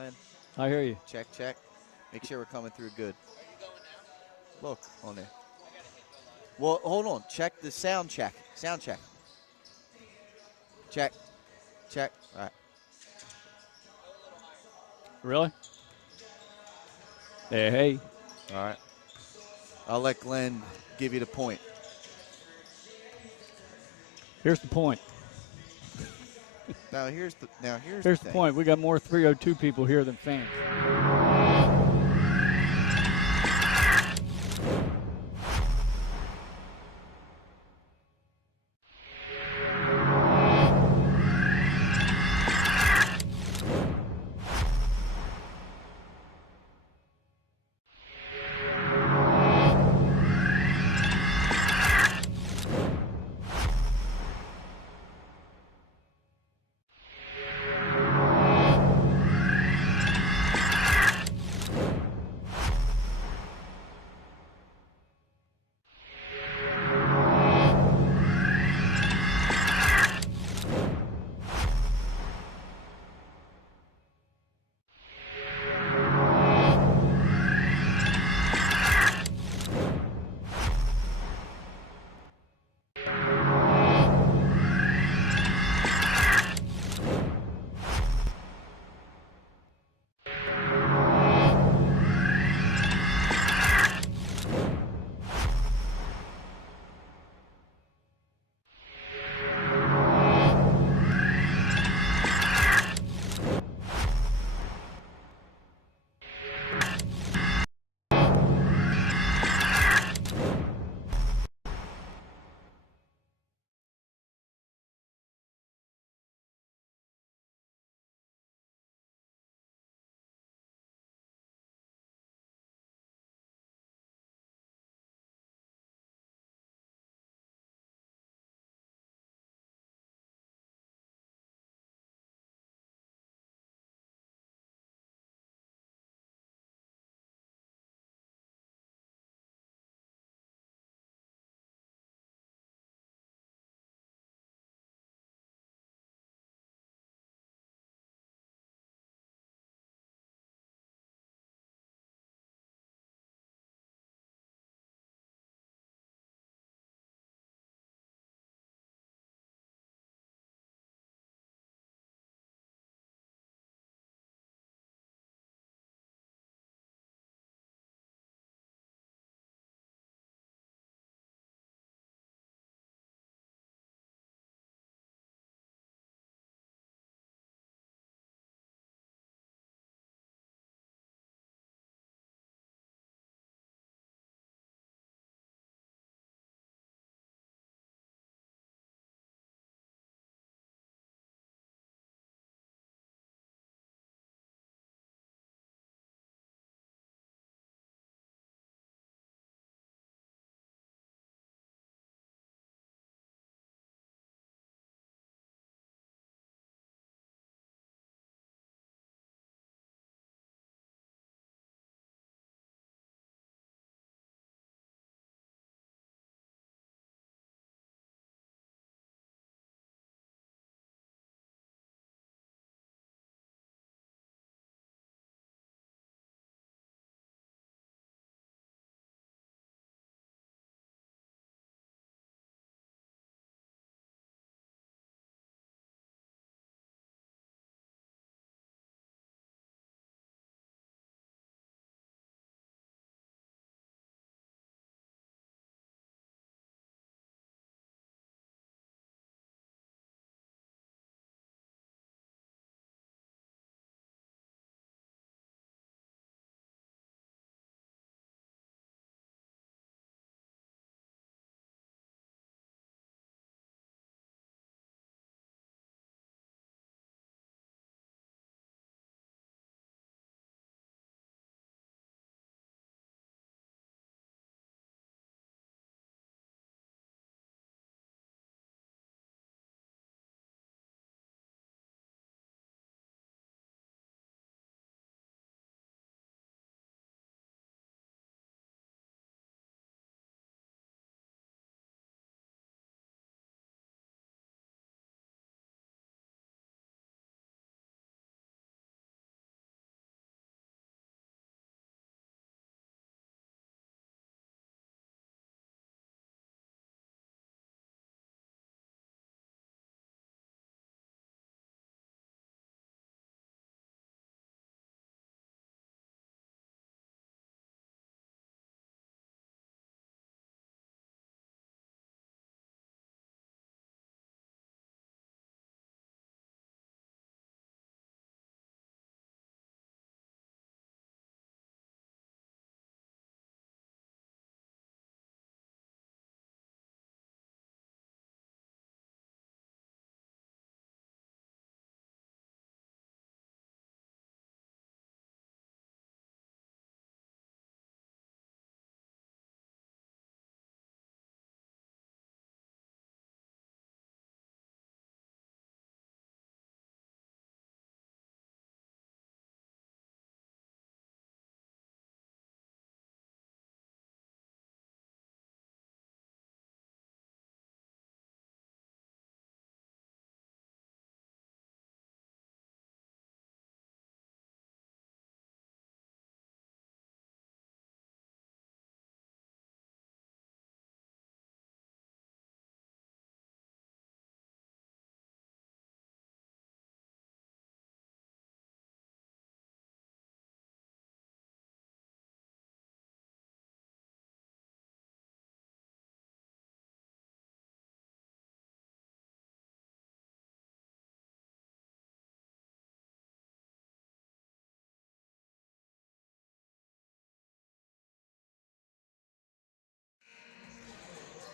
Glenn. I hear you. Check, check. Make sure we're coming through good. Look on there. Well, hold on. Check the sound check. Sound check. Check. Check. All right. Really? Hey. All right. I'll let Glenn give you the point. Here's the point. Here's the Here's the thing. point. We got more 302 people here than fans.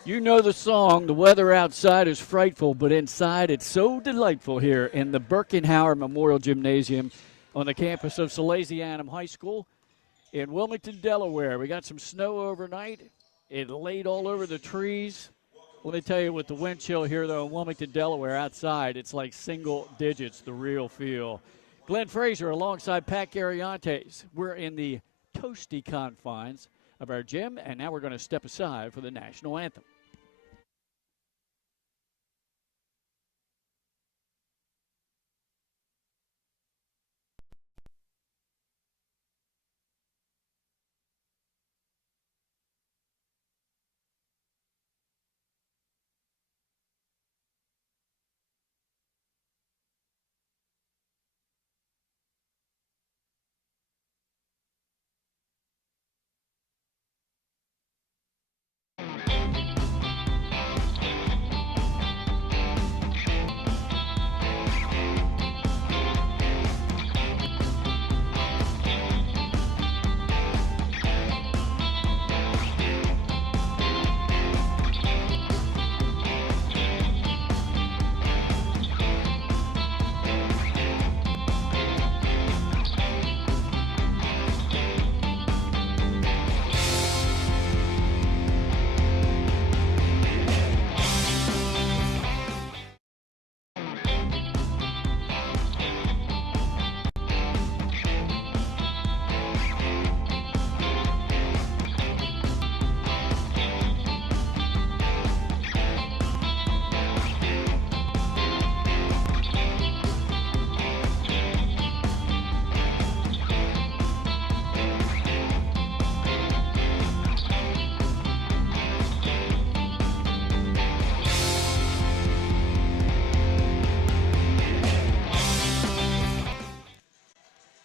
You know the song, the weather outside is frightful, but inside it's so delightful here in the Birkenhauer Memorial Gymnasium on the campus of Salesianum High School in Wilmington, Delaware. We got some snow overnight. It laid all over the trees. Let me tell you, with the wind chill here, though, in Wilmington, Delaware, outside, it's like single digits, the real feel. Glenn Fraser alongside Pat Gariantes. We're in the toasty confines of our gym, and now we're going to step aside for the national anthem.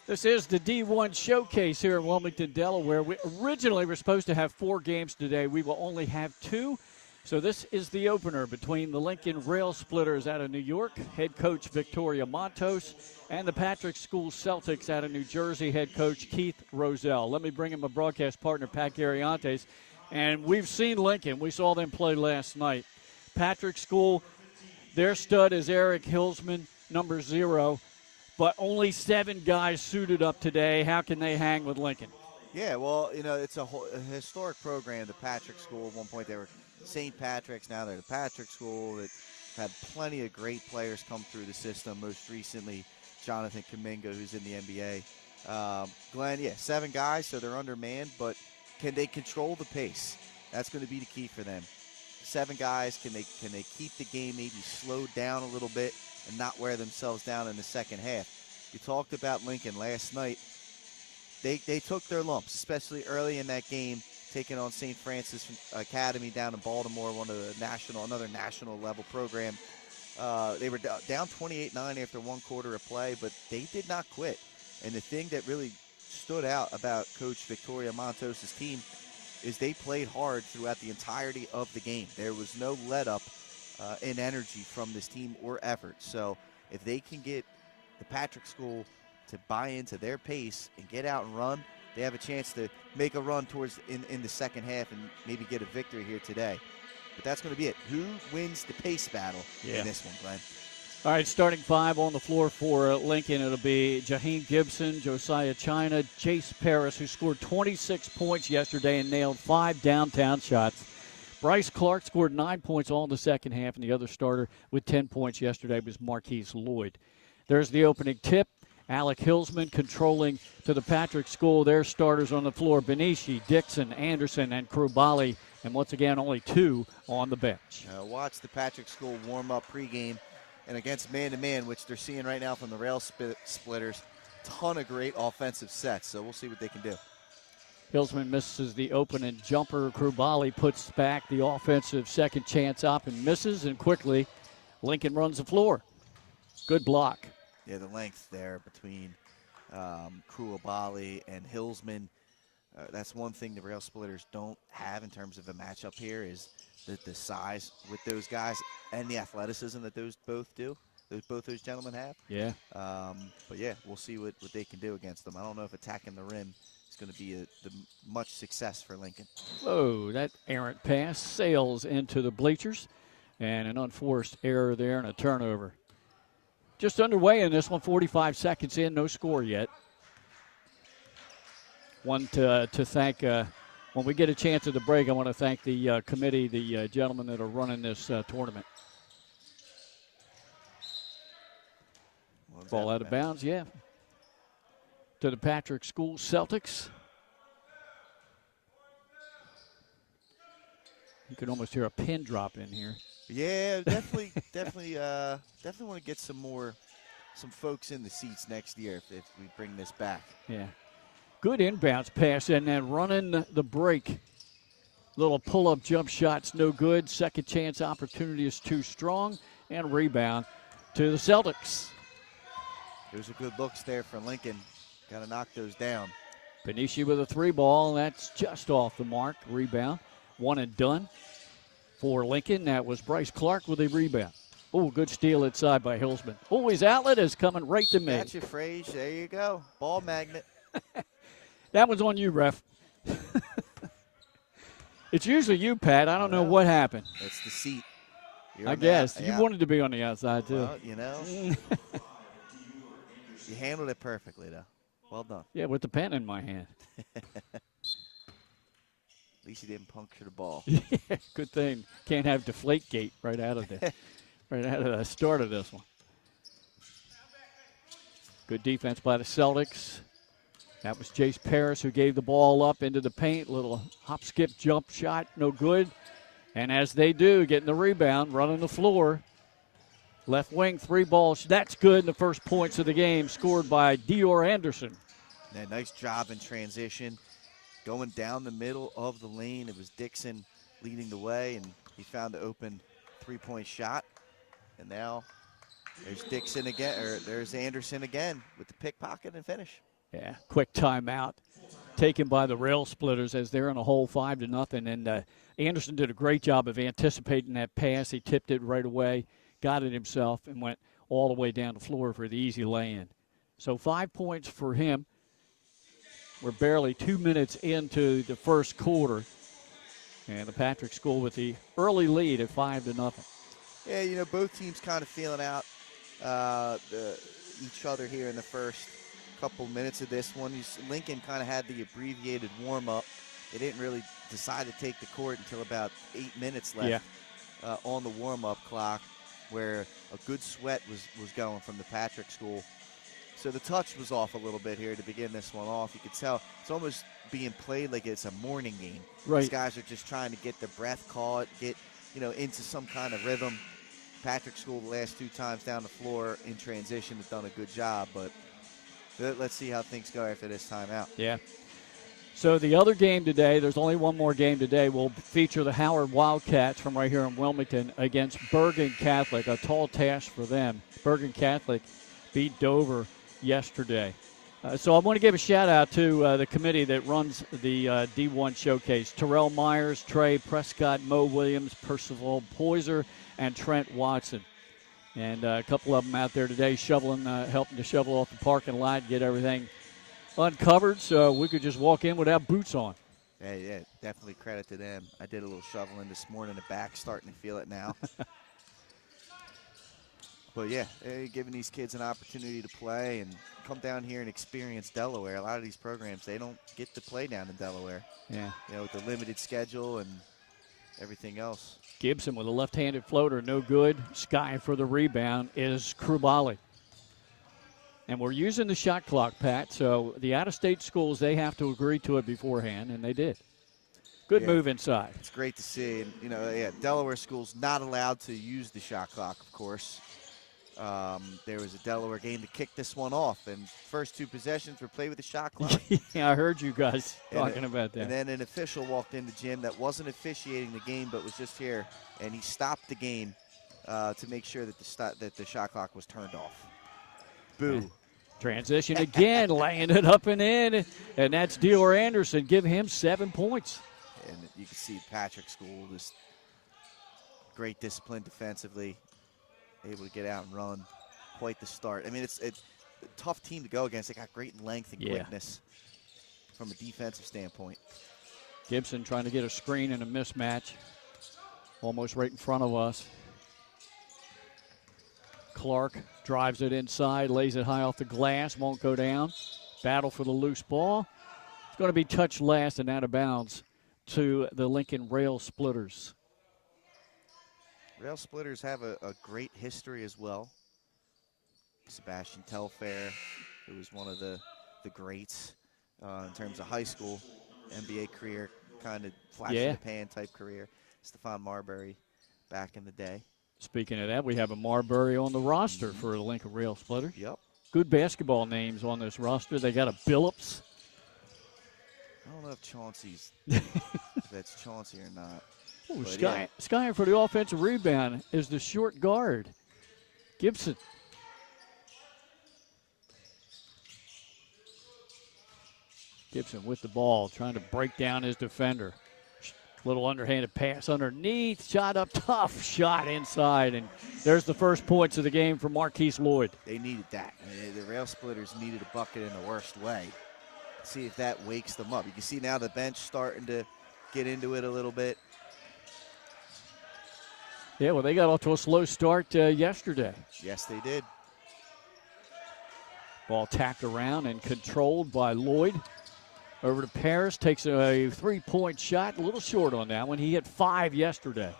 This is the D1 Showcase here in Wilmington, Delaware. We originally were supposed to have 4 games today. We will only have 2. So this is the opener between the Lincoln Rail Splitters out of New York, head coach Victoria Montos, and the Patrick School Celtics out of New Jersey, head coach Keith Roselle. Let me bring in my broadcast partner, Pat Gariantes. And we've seen Lincoln. We saw them play last night. Patrick School, their stud is Eric Hilsman, number 0. But only 7 guys suited up today. How can they hang with Lincoln? Yeah, well, it's a historic program. The Patrick School, at one point they were St. Patrick's. Now they're the Patrick School. That had plenty of great players come through the system. Most recently, Jonathan Kuminga, who's in the NBA. Glenn, 7 guys, so they're undermanned. But can they control the pace? That's going to be the key for them. 7 guys, can they keep the game maybe slowed down a little bit and not wear themselves down in the second half? You talked about Lincoln last night. They took their lumps, especially early in that game, taking on St. Francis Academy down in Baltimore, another national level program. They were down 28-9 after 1 quarter of play, but they did not quit. And the thing that really stood out about Coach Victoria Montos' team is they played hard throughout the entirety of the game. There was no let-up in energy from this team or effort. So if they can get the Patrick School to buy into their pace and get out and run, they have a chance to make a run towards in the second half and maybe get a victory here today. But that's going to be it. Who wins the pace battle in this one, Glenn? All right, starting 5 on the floor for Lincoln. It'll be Jaheim Gibson, Josiah China, Chase Paris, who scored 26 points yesterday and nailed 5 downtown shots. Bryce Clark scored 9 points all in the second half, and the other starter with 10 points yesterday was Marquise Lloyd. There's the opening tip. Alec Hilsman controlling to the Patrick School. Their starters on the floor, Benici, Dixon, Anderson, and Krubali. And once again, only 2 on the bench. Watch the Patrick School warm up pregame. And against man-to-man, which they're seeing right now from the Rail Splitters, ton of great offensive sets. So we'll see what they can do. Hilsman misses the opening jumper. Krubali puts back the offensive second chance up and misses. And quickly, Lincoln runs the floor. Good block. Yeah, the length there between Krubali and Hilsman. That's one thing the Rail Splitters don't have in terms of a matchup here is the size with those guys and the athleticism that both those gentlemen have. Yeah. But, yeah, we'll see what they can do against them. I don't know if attacking the rim is going to be much success for Lincoln. Oh, that errant pass sails into the bleachers, and an unforced error there and a turnover. Just underway in this one, 45 seconds in, no score yet. One to thank, when we get a chance at the break, I want to thank the committee, the gentlemen that are running this tournament. Ball out of bounds, yeah. To the Patrick School Celtics. You could almost hear a pin drop in here. Yeah, definitely want to get some folks in the seats next year if we bring this back. Yeah. Good inbounds pass, and then running the break. Little pull-up jump shots, no good. Second chance opportunity is too strong, and rebound to the Celtics. Those are good looks there for Lincoln. Got to knock those down. Panishi with a 3-ball. That's just off the mark. Rebound. One and done for Lincoln. That was Bryce Clark with a rebound. Oh, good steal inside by Hillsman. Oh, his outlet is coming right to me. Gotcha, Frage. There you go. Ball magnet. That one's on you, ref. It's usually you, Pat. I don't know what happened. It's the seat. I guess. You wanted to be on the outside, too. Well, you handled it perfectly, though. Well done. Yeah, with the pen in my hand. At least you didn't puncture the ball. Yeah, good thing. Can't have deflate gate right out of the start of this one. Good defense by the Celtics. That was Jace Paris who gave the ball up into the paint. Little hop, skip, jump shot, no good. And as they do, getting the rebound, running the floor. Left wing, 3 balls. That's good. And the first points of the game scored by Dior Anderson. Yeah, nice job in transition. Going down the middle of the lane. It was Dixon leading the way, and he found the open 3-point shot. And now there's Dixon again, or there's Anderson again with the pickpocket and finish. Yeah, quick timeout taken by the Rail Splitters as they're in a hole 5-0. And Anderson did a great job of anticipating that pass. He tipped it right away, got it himself, and went all the way down the floor for the easy lay-in. So 5 points for him. We're barely 2 minutes into the first quarter. And the Patrick School with the early lead at 5-0. Yeah, both teams kind of feeling out each other here in the first couple minutes of this one. Lincoln kind of had the abbreviated warm-up. They didn't really decide to take the court until about 8 minutes left on the warm-up clock, where a good sweat was going from the Patrick School. So the touch was off a little bit here to begin this one off. You could tell it's almost being played like it's a morning game. Right. These guys are just trying to get their breath caught, get into some kind of rhythm. Patrick School the last 2 times down the floor in transition has done a good job, but let's see how things go after this timeout. Yeah. So the other game today, there's only one more game today, will feature the Howard Wildcats from right here in Wilmington against Bergen Catholic, a tall task for them. Bergen Catholic beat Dover yesterday. So I want to give a shout-out to the committee that runs the D1 Showcase. Terrell Myers, Trey Prescott, Mo Williams, Percival Poiser, and Trent Watson. And a couple of them out there today shoveling, helping to shovel off the parking lot, get everything uncovered so we could just walk in without boots on. Yeah, definitely credit to them. I did a little shoveling this morning. The back's starting to feel it now. But, yeah, giving these kids an opportunity to play and come down here and experience Delaware. A lot of these programs, they don't get to play down in Delaware. Yeah. With the limited schedule and everything else. Gibson with a left-handed floater, no good. Sky for the rebound is Krubali. And we're using the shot clock, Pat, so the out-of-state schools, they have to agree to it beforehand, and they did. Good move inside. It's great to see. And, Delaware schools not allowed to use the shot clock, of course. There was a Delaware game to kick this one off, and first 2 possessions were played with the shot clock. Yeah, I heard you guys talking about that. And then an official walked in the gym that wasn't officiating the game but was just here, and he stopped the game to make sure that the shot clock was turned off. Boo. Okay. Transition again, laying it up and in, and that's Dior Anderson. Give him 7 points. And you can see Patrick School just great discipline defensively. Able to get out and run. Quite the start. I mean, it's a tough team to go against. They got great length and quickness from a defensive standpoint. Gibson trying to get a screen and a mismatch. Almost right in front of us. Clark drives it inside, lays it high off the glass, won't go down. Battle for the loose ball. It's going to be touched last and out of bounds to the Lincoln Rail Splitters. Rail Splitters have a great history as well. Sebastian Telfair, who was one of the greats in terms of high school, NBA career, kind of flash in the pan type career. Stephon Marbury back in the day. Speaking of that, we have a Marbury on the roster for the Lincoln Rail Splitters. Yep. Good basketball names on this roster. They got a Billups. I don't know if Chauncey's, if that's Chauncey or not. Ooh, Skyer for the offensive rebound is the short guard. Gibson. Gibson with the ball, trying to break down his defender. Little underhanded pass underneath, shot up, tough shot inside, and there's the first points of the game for Marquise Lloyd. They needed that. I mean, the Rail Splitters needed a bucket in the worst way. See if that wakes them up. You can see now the bench starting to get into it a little bit. Yeah, well, they got off to a slow start yesterday. Yes, they did. Ball tacked around and controlled by Lloyd. Over to Paris, takes a three-point shot, a little short on that one. He hit 5 yesterday.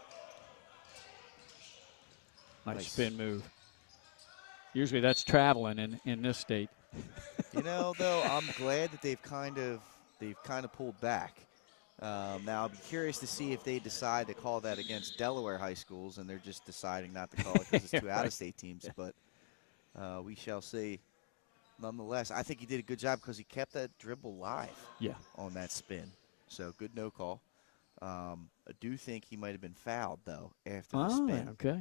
Nice spin move. Usually that's traveling in this state. You know, though, I'm glad that they've kind of pulled back. Now I'll be curious to see if they decide to call that against Delaware high schools, and they're just deciding not to call it because it's two out-of-state teams. But we shall see. Nonetheless, I think he did a good job because he kept that dribble live on that spin. So good no call. I do think he might have been fouled, though, after the spin. Okay.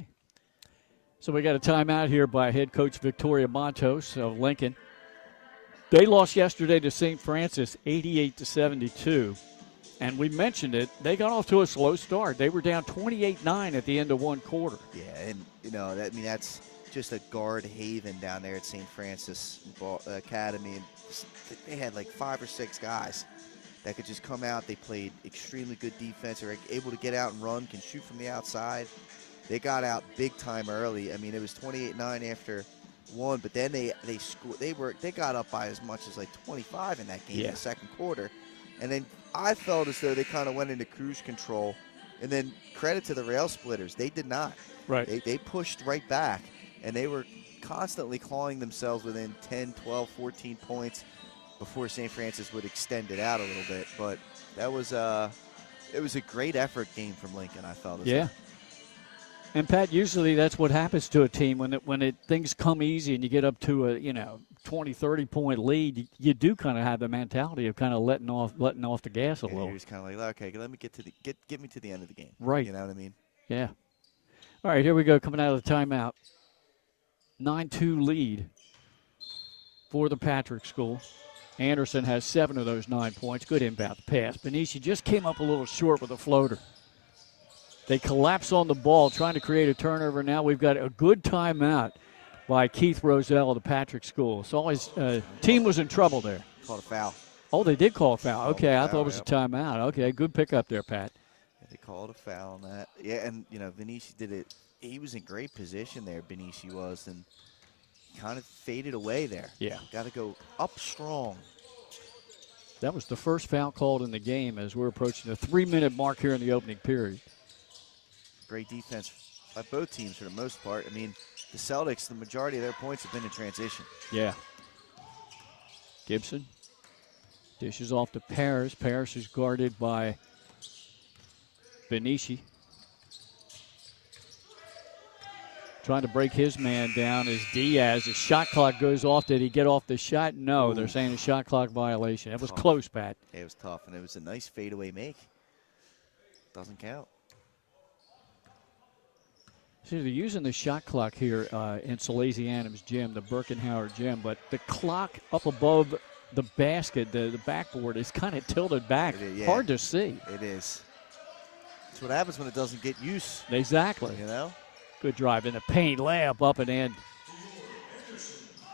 So we got a timeout here by head coach Victoria Montos of Lincoln. They lost yesterday to St. Francis 88-72. And we mentioned it, they got off to a slow start. They were down 28-9 at the end of one quarter. Yeah, and, you know, that's just a guard haven down there at St. Francis Academy. And they had like 5 or 6 guys that could just come out. They played extremely good defense. They were able to get out and run, can shoot from the outside. They got out big time early. I mean, it was 28-9 after one, but then they scored. They got up by as much as like 25 in that game in the second quarter. And then I felt as though they kind of went into cruise control. And then credit to the Rail Splitters, they did not. Right. They pushed right back. And they were constantly clawing themselves within 10, 12, 14 points before St. Francis would extend it out a little bit. But that was it was a great effort game from Lincoln, I felt. Yeah. And, Pat, usually that's what happens to a team when things come easy and you get up to a 20, 30-point lead. You do kind of have the mentality of kind of letting off the gas a little. You're just kind of like, okay, let me get me to the end of the game. Right. You know what I mean? Yeah. All right, here we go. Coming out of the timeout. 9-2 lead for the Patrick School. Anderson has 7 of those 9 points. Good inbound pass. Benici just came up a little short with a floater. They collapse on the ball, trying to create a turnover. Now we've got a good timeout by Keith Roselle of the Patrick School. So his team was in trouble there. Called a foul. Oh, they did call a foul. Okay, I thought it was a timeout. Okay, good pickup there, Pat. Yeah, they called a foul on that. Yeah, and, Benici did it. He was in great position there, Benici was, and kind of faded away there. Yeah. Got to go up strong. That was the first foul called in the game as we're approaching the 3-minute mark here in the opening period. Great defense by both teams for the most part. I mean, the Celtics, the majority of their points have been in transition. Yeah. Gibson dishes off to Paris. Paris is guarded by Benici. Trying to break his man down is Diaz. The shot clock goes off. Did he get off the shot? No, they're saying a shot clock violation. It was close, Pat. Yeah, it was tough, and it was a nice fadeaway make. Doesn't count. See, they're using the shot clock here in Salesianum's gym, the Birkenhauer gym, but the clock up above the basket, the backboard, is kind of tilted back. Hard to see. It is. That's what happens when it doesn't get use. Exactly. You know? Good drive in the paint, layup up and in.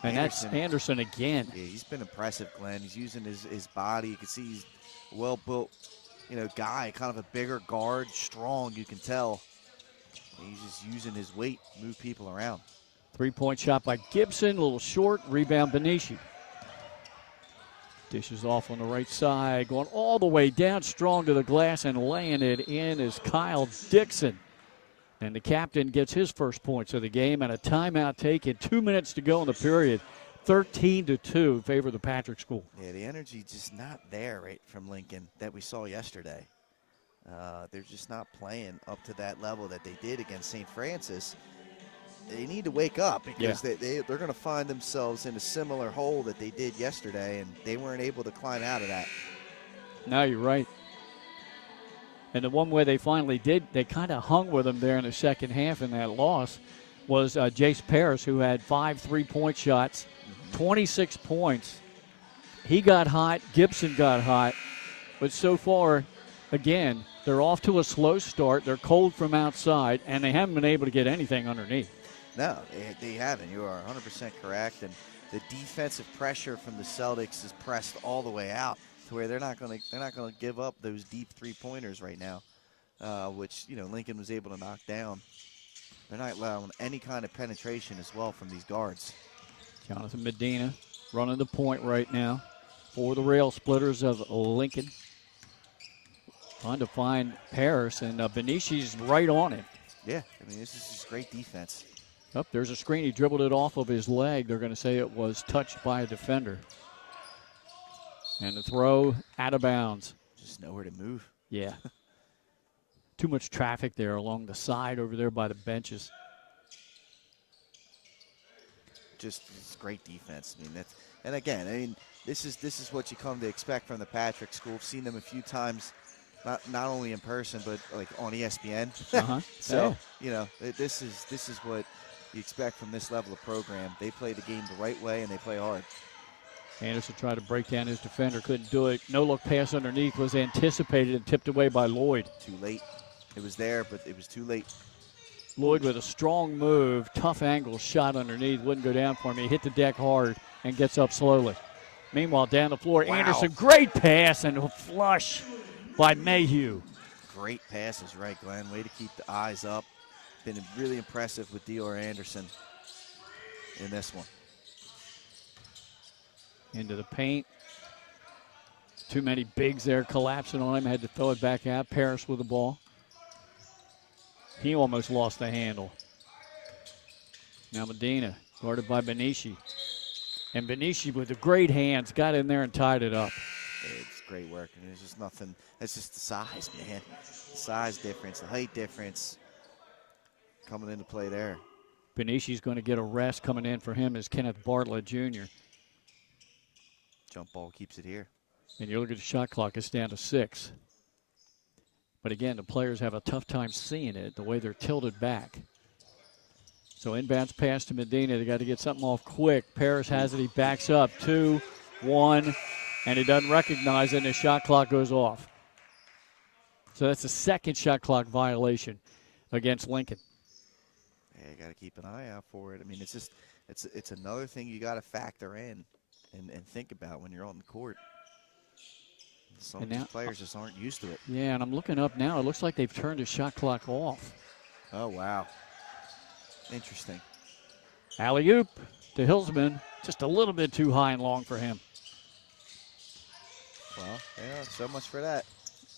And that's Anderson again. Yeah, he's been impressive, Glenn. He's using his body. You can see he's a well-built, guy, kind of a bigger guard, strong, you can tell. He's just using his weight to move people around. 3-point shot by Gibson, a little short. Rebound, Benici. Dishes off on the right side, going all the way down, strong to the glass, and laying it in is Kyle Dixon. And the captain gets his first points of the game, and a timeout taken. 2 minutes to go in the period. 13-2 in favor of the Patrick School. Yeah, the energy just not there right from Lincoln that we saw yesterday. They're just not playing up to that level that they did against St. Francis. They need to wake up because they're going to find themselves in a similar hole that they did yesterday, and they weren't able to climb out of that. No, you're right. And the one way they finally did, they kind of hung with them there in the second half in that loss, was Jace Paris, who had 5 3-point shots, 26 points. He got hot. Gibson got hot. But so far, again, they're off to a slow start. They're cold from outside, and they haven't been able to get anything underneath. No, they haven't. You are 100% correct. And the defensive pressure from the Celtics is pressed all the way out to where they're not going to give up those deep 3-pointers right now, which Lincoln was able to knock down. They're not allowing any kind of penetration as well from these guards. Jonathan Medina running the point right now for the Rail Splitters of Lincoln. Trying to find Paris, and Benici's right on it. Yeah, I mean, this is just great defense. Oh, there's a screen. He dribbled it off of his leg. They're going to say it was touched by a defender. And the throw out of bounds. Just nowhere to move. Yeah. Too much traffic there along the side over there by the benches. Just it's great defense. I mean, this is what you come to expect from the Patrick School. I've seen them a few times, not only in person but like on ESPN. So this is what you expect from this level of program. They play the game the right way and they play hard. Anderson tried to break down his defender, couldn't do it. No look pass underneath was anticipated and tipped away by Lloyd. Too late. It was there, but it was too late. Lloyd with a strong move, tough angle shot underneath, wouldn't go down for him. He hit the deck hard and gets up slowly. Meanwhile, down the floor, wow. Anderson, great pass and a flush by Mayhew. Great passes, right, Glenn? Way to keep the eyes up. Been really impressive with Dior Anderson in this one. Into the paint. Too many bigs there collapsing on him. Had to throw it back out. Paris with the ball. He almost lost the handle. Now Medina, guarded by Benici. And Benici with the great hands got in there and tied it up. It's great work. I mean, it's just nothing. It's just the size, man. The size difference, the height difference coming into play there. Benici's going to get a rest. Coming in for him is Kenneth Bartlett Jr. Jump ball keeps it here. And you look at the shot clock, it's down to 6. But again, the players have a tough time seeing it, the way they're tilted back. So inbounds pass to Medina. They got to get something off quick. Paris has it. He backs up. 2, 1, and he doesn't recognize it, and his shot clock goes off. So that's the second shot clock violation against Lincoln. Yeah, you got to keep an eye out for it. I mean, it's another thing you got to factor in and think about when you're on the court. Some of these players just aren't used to it. Yeah, and I'm looking up now. It looks like they've turned his shot clock off. Oh, wow. Interesting. Alley-oop to Hillsman. Just a little bit too high and long for him. Well, yeah, so much for that.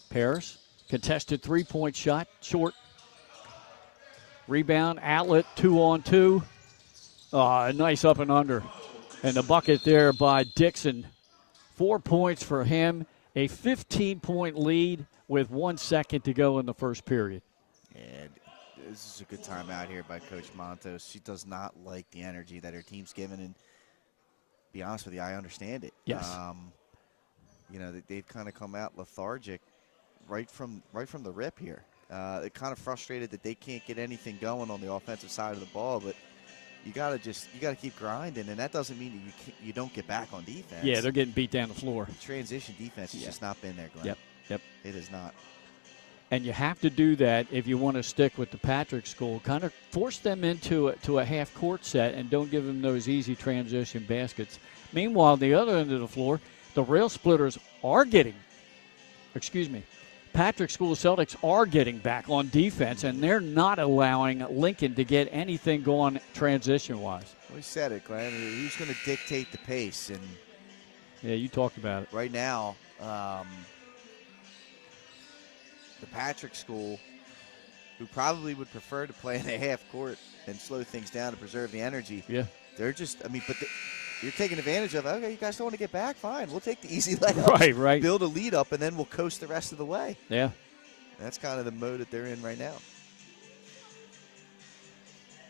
Paris, contested 3-point shot, short. Rebound, outlet, 2-on-2. Nice up and under. And the bucket there by Dixon. 4 points for him. A 15-point lead with 1 second to go in the first period. And this is a good time out here by Coach Montos. She does not like the energy that her team's given. And to be honest with you, I understand it. Yes. They've kind of come out lethargic right from the rip here. They're kind of frustrated that they can't get anything going on the offensive side of the ball, but you gotta keep grinding, and that doesn't mean that you don't get back on defense. Yeah, they're getting beat down the floor. Transition defense has just not been there, Glenn. Yep. It is not. And you have to do that if you want to stick with the Patrick School. Kind of force them into a half-court set and don't give them those easy transition baskets. Meanwhile, the other end of the floor, the Rail Splitters are getting, Patrick School Celtics are getting back on defense, and they're not allowing Lincoln to get anything going transition-wise. We said it, Glenn. Who's going to dictate the pace? And yeah, you talked about it. Right now, the Patrick School, who probably would prefer to play in a half court and slow things down to preserve the energy. Yeah. They're just, you're taking advantage of, okay, you guys don't want to get back? Fine. We'll take the easy layups. Right. Build a lead up, and then we'll coast the rest of the way. Yeah. That's kind of the mode that they're in right now.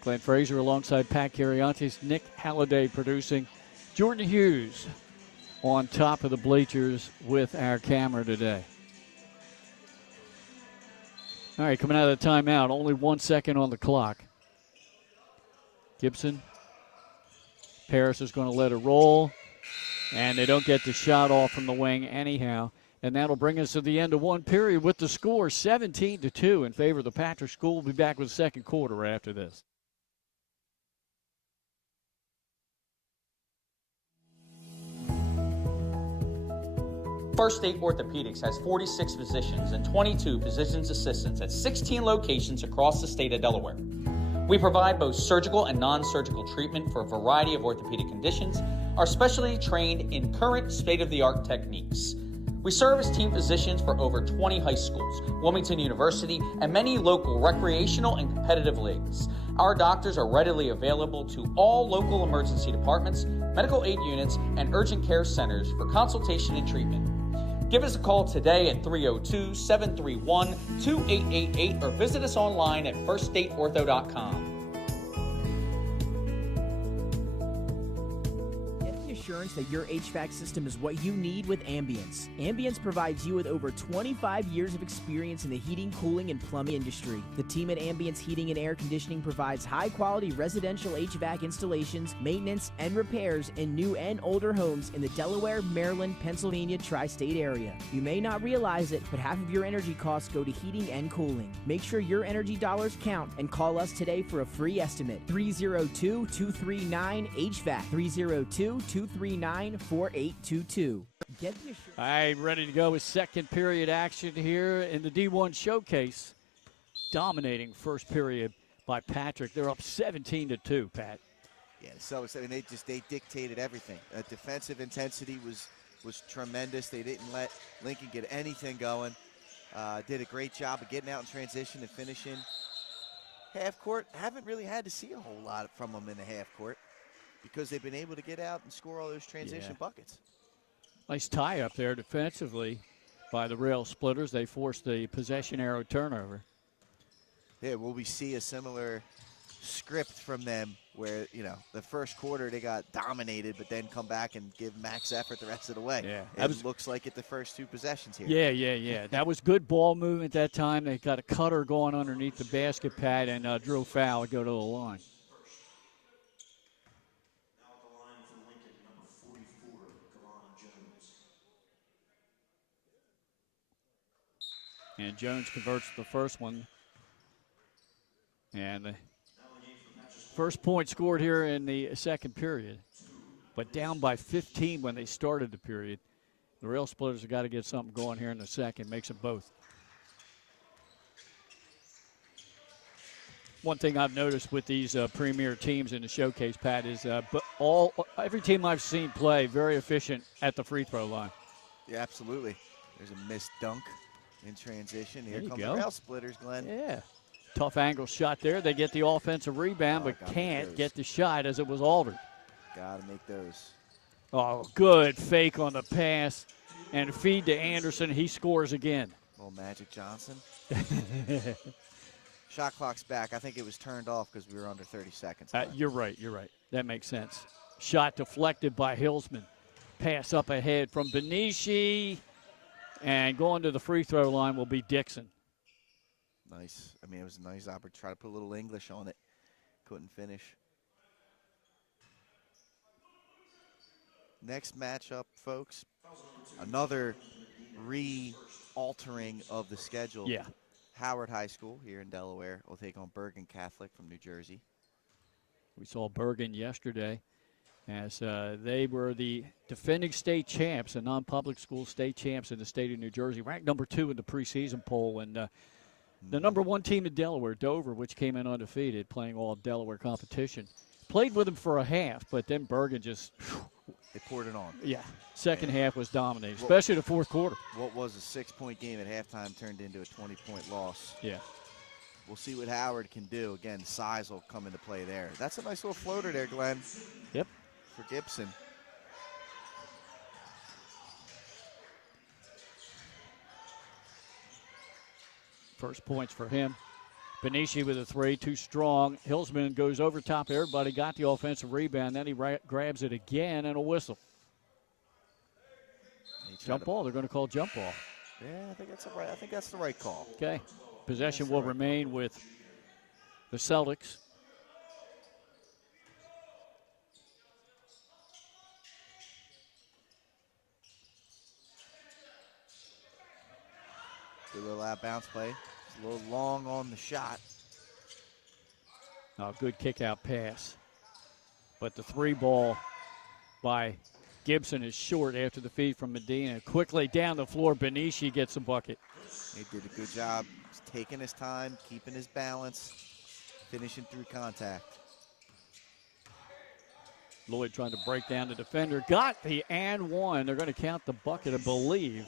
Glenn Fraser alongside Pat Carriantes, Nick Halliday producing. Jordan Hughes on top of the bleachers with our camera today. All right, coming out of the timeout, only 1 second on the clock. Gibson. Paris is going to let it roll, and they don't get the shot off from the wing anyhow. And that'll bring us to the end of one period with the score 17-2 in favor of the Patrick School. We'll be back with the second quarter right after this. First State Orthopedics has 46 physicians and 22 physician's assistants at 16 locations across the state of Delaware. We provide both surgical and non-surgical treatment for a variety of orthopedic conditions, are specially trained in current state-of-the-art techniques. We serve as team physicians for over 20 high schools, Wilmington University, and many local recreational and competitive leagues. Our doctors are readily available to all local emergency departments, medical aid units, and urgent care centers for consultation and treatment. Give us a call today at 302-731-2888 or visit us online at firststateortho.com. Assurance that your HVAC system is what you need with Ambience. Ambience provides you with over 25 years of experience in the heating, cooling, and plumbing industry. The team at Ambience Heating and Air Conditioning provides high-quality residential HVAC installations, maintenance, and repairs in new and older homes in the Delaware, Maryland, Pennsylvania tri-state area. You may not realize it, but half of your energy costs go to heating and cooling. Make sure your energy dollars count and call us today for a free estimate. 302-239-HVAC. 302-239-4822. Get the assurance. All right, ready to go with second period action here in the D1 Showcase. Dominating first period by Patrick. They're up 17-2, Pat. Yeah, so they dictated everything. Defensive intensity was tremendous. They didn't let Lincoln get anything going. Did a great job of getting out in transition and finishing. Half court, haven't really had to see a whole lot from them in the half court, because they've been able to get out and score all those transition buckets. Nice tie up there defensively by the Rail Splitters. They forced the possession arrow turnover. Yeah, will we see a similar script from them where, the first quarter they got dominated, but then come back and give max effort the rest of the way? Yeah. It looks like it the first two possessions here. Yeah. That was good ball movement that time. They got a cutter going underneath the basket pad and drew a foul to go to the line. And Jones converts the first one. And the first point scored here in the second period, but down by 15 when they started the period. The Rail Splitters have got to get something going here in the second. Makes them both. One thing I've noticed with these premier teams in the showcase, Pat, is every team I've seen play very efficient at the free throw line. Yeah, absolutely. There's a missed dunk in transition. Here come go. the Rail Splitters, Glenn. Yeah. Tough angle shot there. They get the offensive rebound, but can't get the shot as it was altered. Got to make those. Oh, good fake on the pass and feed to Anderson. He scores again. Little Magic Johnson. Shot clock's back. I think it was turned off because we were under 30 seconds. You're right. That makes sense. Shot deflected by Hillsman. Pass up ahead from Benici. And going to the free throw line will be Dixon. Nice. It was a nice opportunity. Try to put a little English on it. Couldn't finish. Next matchup, folks. Another re-altering of the schedule. Yeah. Howard High School here in Delaware will take on Bergen Catholic from New Jersey. We saw Bergen yesterday as they were the defending state champs, the non-public school state champs in the state of New Jersey, ranked number 2 in the preseason poll. And the number 1 team in Delaware, Dover, which came in undefeated, playing all of Delaware competition, played with them for a half, but then Bergen just they poured it on. Yeah, second half was dominating, especially the fourth quarter. What was a 6-point game at halftime turned into a 20-point loss. Yeah. We'll see what Howard can do. Again, size will come into play there. That's a nice little floater there, Glenn. Yep. For Gibson. First points for him. Benici with a 3, too strong. Hillsman goes over top of everybody, got the offensive rebound, then he grabs it again and a whistle. Jump ball. They're going to call jump ball. Yeah, I think that's the right call. Okay. Possession will remain with the Celtics. Good little out bounce play. It's a little long on the shot. Good kick out pass. But the 3 ball by Gibson is short after the feed from Medina. Quickly down the floor, Benici gets a bucket. He did a good job. He's taking his time, keeping his balance, finishing through contact. Lloyd trying to break down the defender. Got the and one. They're going to count the bucket, I believe.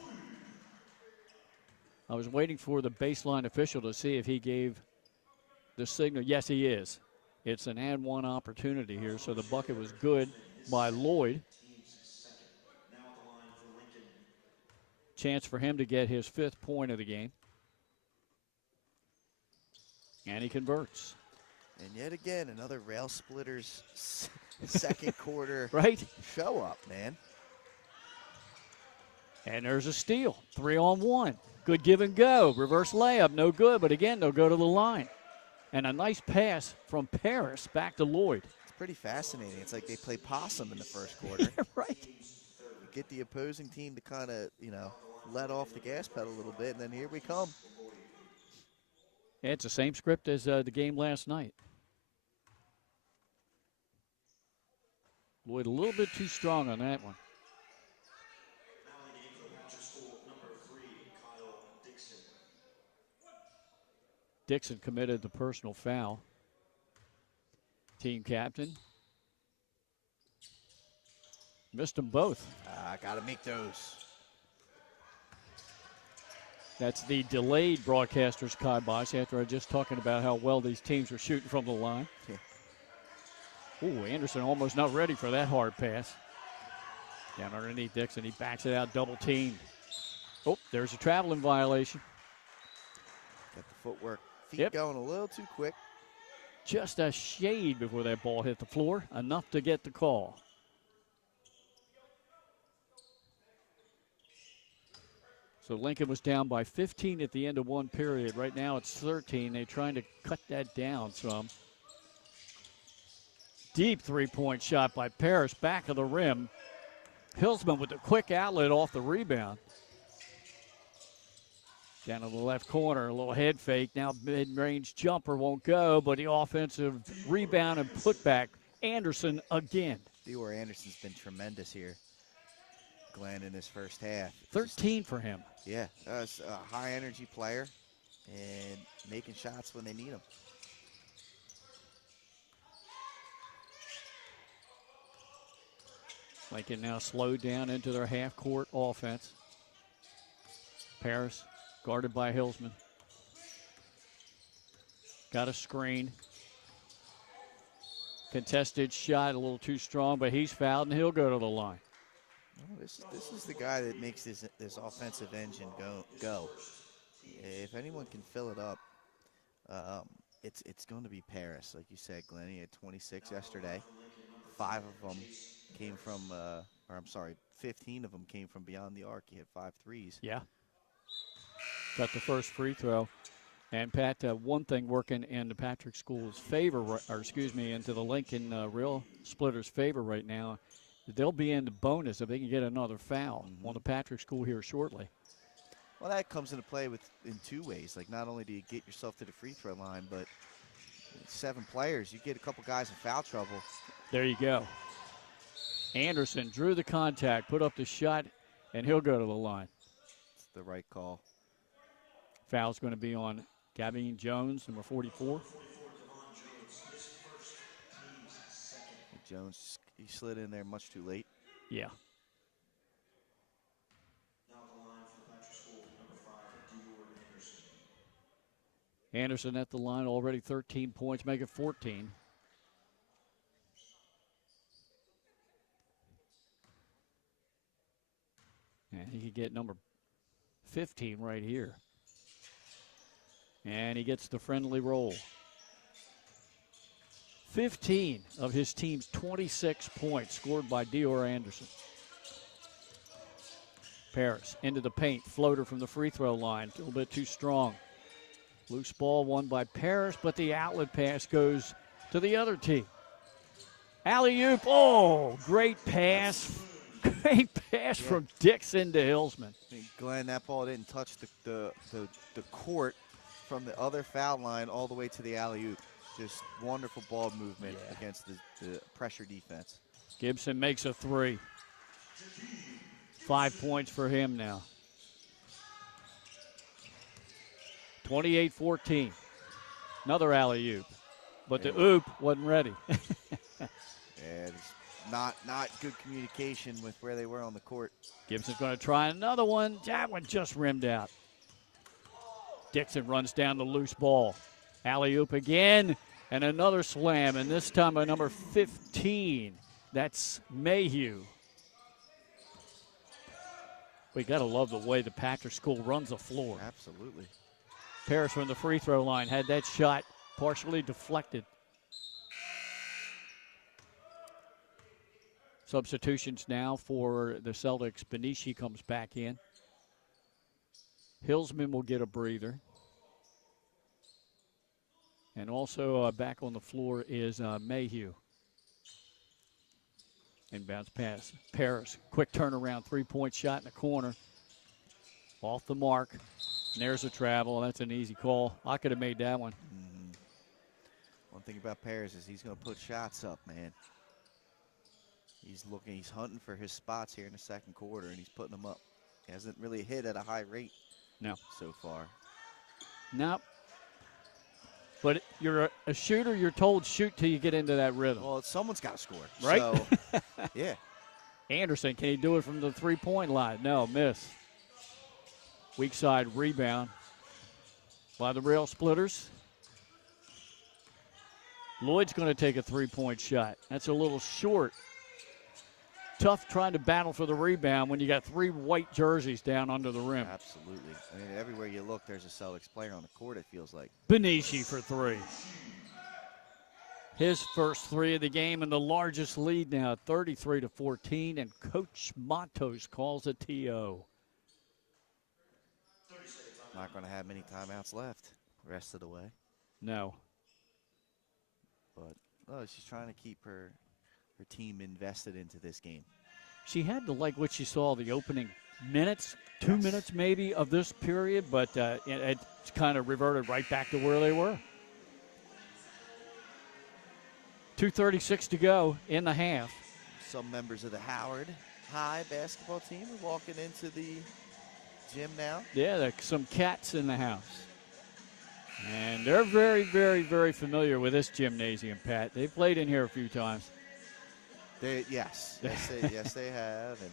I was waiting for the baseline official to see if he gave the signal. Yes, he is. It's an and one opportunity here, so the bucket was good by Lloyd. Chance for him to get his 5th point of the game. And he converts. And yet again, another Rail Splitters second quarter right? Show up, man. And there's a steal. 3-on-1. Good give and go. Reverse layup, no good. But again, they'll go to the line. And a nice pass from Paris back to Lloyd. It's pretty fascinating. It's like they play possum in the first quarter. Yeah, right. Get the opposing team to kind of, let off the gas pedal a little bit, and then here we come. Yeah, it's the same script as the game last night. Lloyd a little bit too strong on that one. Dixon committed the personal foul. Team captain. Missed them both. Got to make those. That's the delayed broadcaster's kibosh after I just talking about how well these teams are shooting from the line. Yeah. Ooh, Anderson almost not ready for that hard pass. Down underneath Dixon. He backs it out, double teamed. Oh, there's a traveling violation. Got the footwork. Feet Yep. going a little too quick. Just a shade before that ball hit the floor. Enough to get the call. So Lincoln was down by 15 at the end of one period. Right now it's 13. They're trying to cut that down some. Deep three-point shot by Parrish, back of the rim. Hillsman with a quick outlet off the rebound. Down to the left corner, a little head fake. Now mid-range jumper won't go, but the offensive rebound and putback. Anderson again. Dior Anderson's been tremendous here, Glenn, in this first half. 13 for him. Yeah, a high-energy player and making shots when they need them. Lincoln now slowed down into their half-court offense. Paris guarded by Hillsman. Got a screen. Contested shot, a little too strong, but he's fouled and he'll go to the line. Oh, this is the guy that makes this offensive engine go. If anyone can fill it up, it's going to be Paris. Like you said, Glenn, he had 26 yesterday. 5 of them came from, 15 of them came from beyond the arc. He had 5 threes. Yeah. Got the first free throw. And, Pat, one thing working in the Patrick School's favor, into the Lincoln Rail Splitters' favor right now, they'll be in the bonus if they can get another foul on the Patrick School here shortly. Well, that comes into play in two ways. Like, not only do you get yourself to the free throw line, but 7 players, you get a couple guys in foul trouble. There you go. Anderson drew the contact, put up the shot, and he'll go to the line. It's the right call. Foul's going to be on Gavin Jones, number 44. Jones, he slid in there much too late. Yeah. Anderson at the line, already 13 points, make it 14. And he could get number 15 right here. And he gets the friendly roll. 15 of his team's 26 points scored by Dior Anderson. Paris into the paint, floater from the free throw line, a little bit too strong. Loose ball won by Paris, but the outlet pass goes to the other team. Alley-oop, oh, great pass. Great pass from Dixon to Hillsman. I mean, Glenn, that ball didn't touch the court from the other foul line all the way to the alley-oop. Just wonderful ball movement against the pressure defense. Gibson makes a 3. 5 points for him now. 28-14. Another alley-oop. But the oop wasn't ready. And not good communication with where they were on the court. Gibson's going to try another one. That one just rimmed out. Dixon runs down the loose ball. Alley-oop again, and another slam, and this time by number 15. That's Mayhew. We got to love the way the Patrick School runs the floor. Absolutely. Paris from the free throw line had that shot partially deflected. Substitutions now for the Celtics. Benici comes back in. Hillsman will get a breather. And also back on the floor is Mayhew. Inbounds pass. Paris, quick turnaround, 3-point shot in the corner. Off the mark. And there's a travel. That's an easy call. I could have made that one. Mm-hmm. One thing about Paris is he's going to put shots up, man. He's hunting for his spots here in the second quarter, and he's putting them up. He hasn't really hit at a high rate so far. No. But you're a shooter, you're told shoot till you get into that rhythm. Well, someone's got to score. Right? So, yeah. Anderson, can he do it from the three-point line? No, miss. Weak side rebound by the Rail Splitters. Lloyd's going to take a three-point shot. That's a little short. Tough trying to battle for the rebound when you got 3 white jerseys down under the rim. Absolutely. I mean, everywhere you look, there's a Celtics player on the court, it feels like. Benici for 3. His first 3 of the game and the largest lead now, 33-14, and Coach Matos calls a TO. Not going to have many timeouts left the rest of the way. No. But she's trying to keep her team invested into this game. She had to like what she saw the opening minutes, 2 minutes maybe of this period, but it kind of reverted right back to where they were. 2:36 to go in the half. Some members of the Howard High basketball team are walking into the gym now. Yeah, there's some cats in the house. And they're very, very, very familiar with this gymnasium, Pat. They've played in here a few times. Yes, they have. And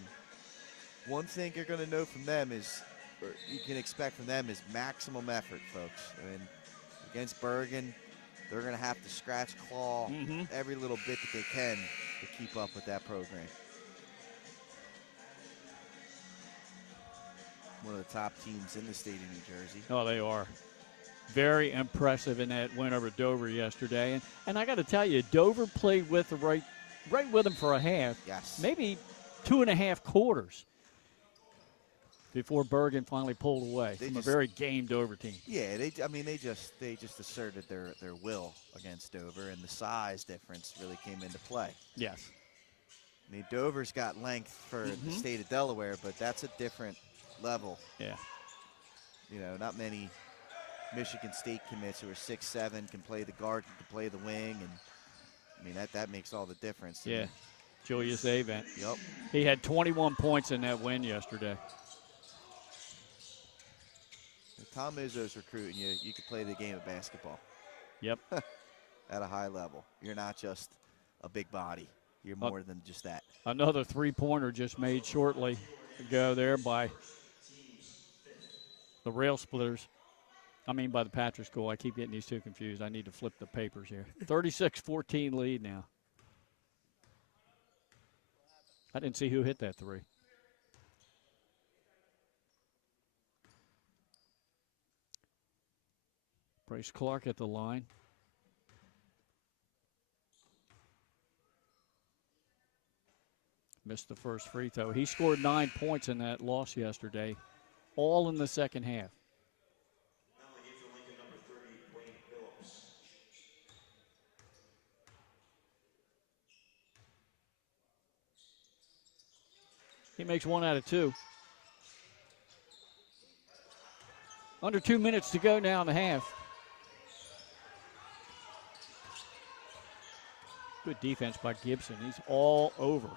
one thing you're going to know from them is, or you can expect from them, is maximum effort, folks. I mean, against Bergen, they're going to have to scratch, claw every little bit that they can to keep up with that program. One of the top teams in the state of New Jersey. Oh, they are. Very impressive in that win over Dover yesterday. And I got to tell you, Dover played with the right with them for a half. Yes. Maybe 2.5 quarters before Bergen finally pulled away from a very game Dover team. Yeah, they just asserted their will against Dover, and the size difference really came into play. Yes. I mean, Dover's got length for the state of Delaware, but that's a different level. Yeah. not many Michigan State commits who are 6'7", can play the guard, can play the wing, and that makes all the difference. Yeah, Julius Avent. Yep. He had 21 points in that win yesterday. If Tom Izzo's recruiting you, you can play the game of basketball. Yep. At a high level. You're not just a big body. You're more than just that. Another three-pointer just made shortly ago there by the Rail Splitters. By the Patrick School. I keep getting these two confused. I need to flip the papers here. 36-14 lead now. I didn't see who hit that three. Bryce Clark at the line. Missed the first free throw. He scored 9 points in that loss yesterday, all in the second half. He makes 1 out of 2. Under 2 minutes to go now in the half. Good defense by Gibson. He's all over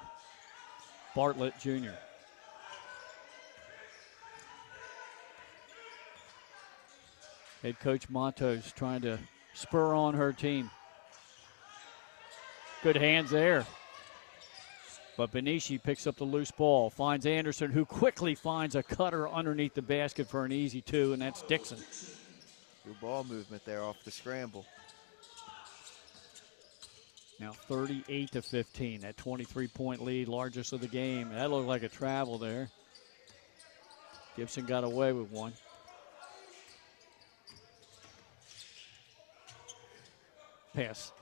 Bartlett Jr. Head coach Montos trying to spur on her team. Good hands there. But Benici picks up the loose ball, finds Anderson, who quickly finds a cutter underneath the basket for an easy 2, and that's Dixon. Good ball movement there off the scramble. Now 38-15, that 23-point lead, largest of the game. That looked like a travel there. Gibson got away with one. Pass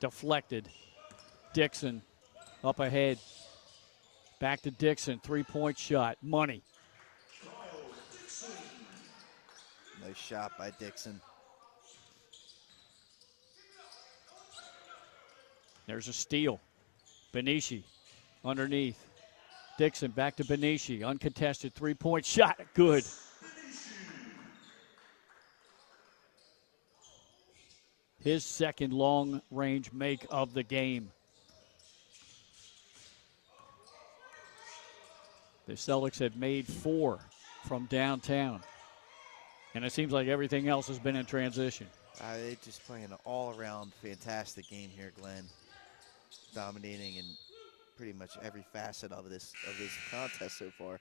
deflected. Dixon up ahead. Back to Dixon, 3-point shot, money. Nice shot by Dixon. There's a steal. Benici underneath. Dixon back to Benici, uncontested 3-point shot, good. His second long-range make of the game. The Celtics have made 4 from downtown. And it seems like everything else has been in transition. They're just playing an all-around fantastic game here, Glenn. Dominating in pretty much every facet of this contest so far.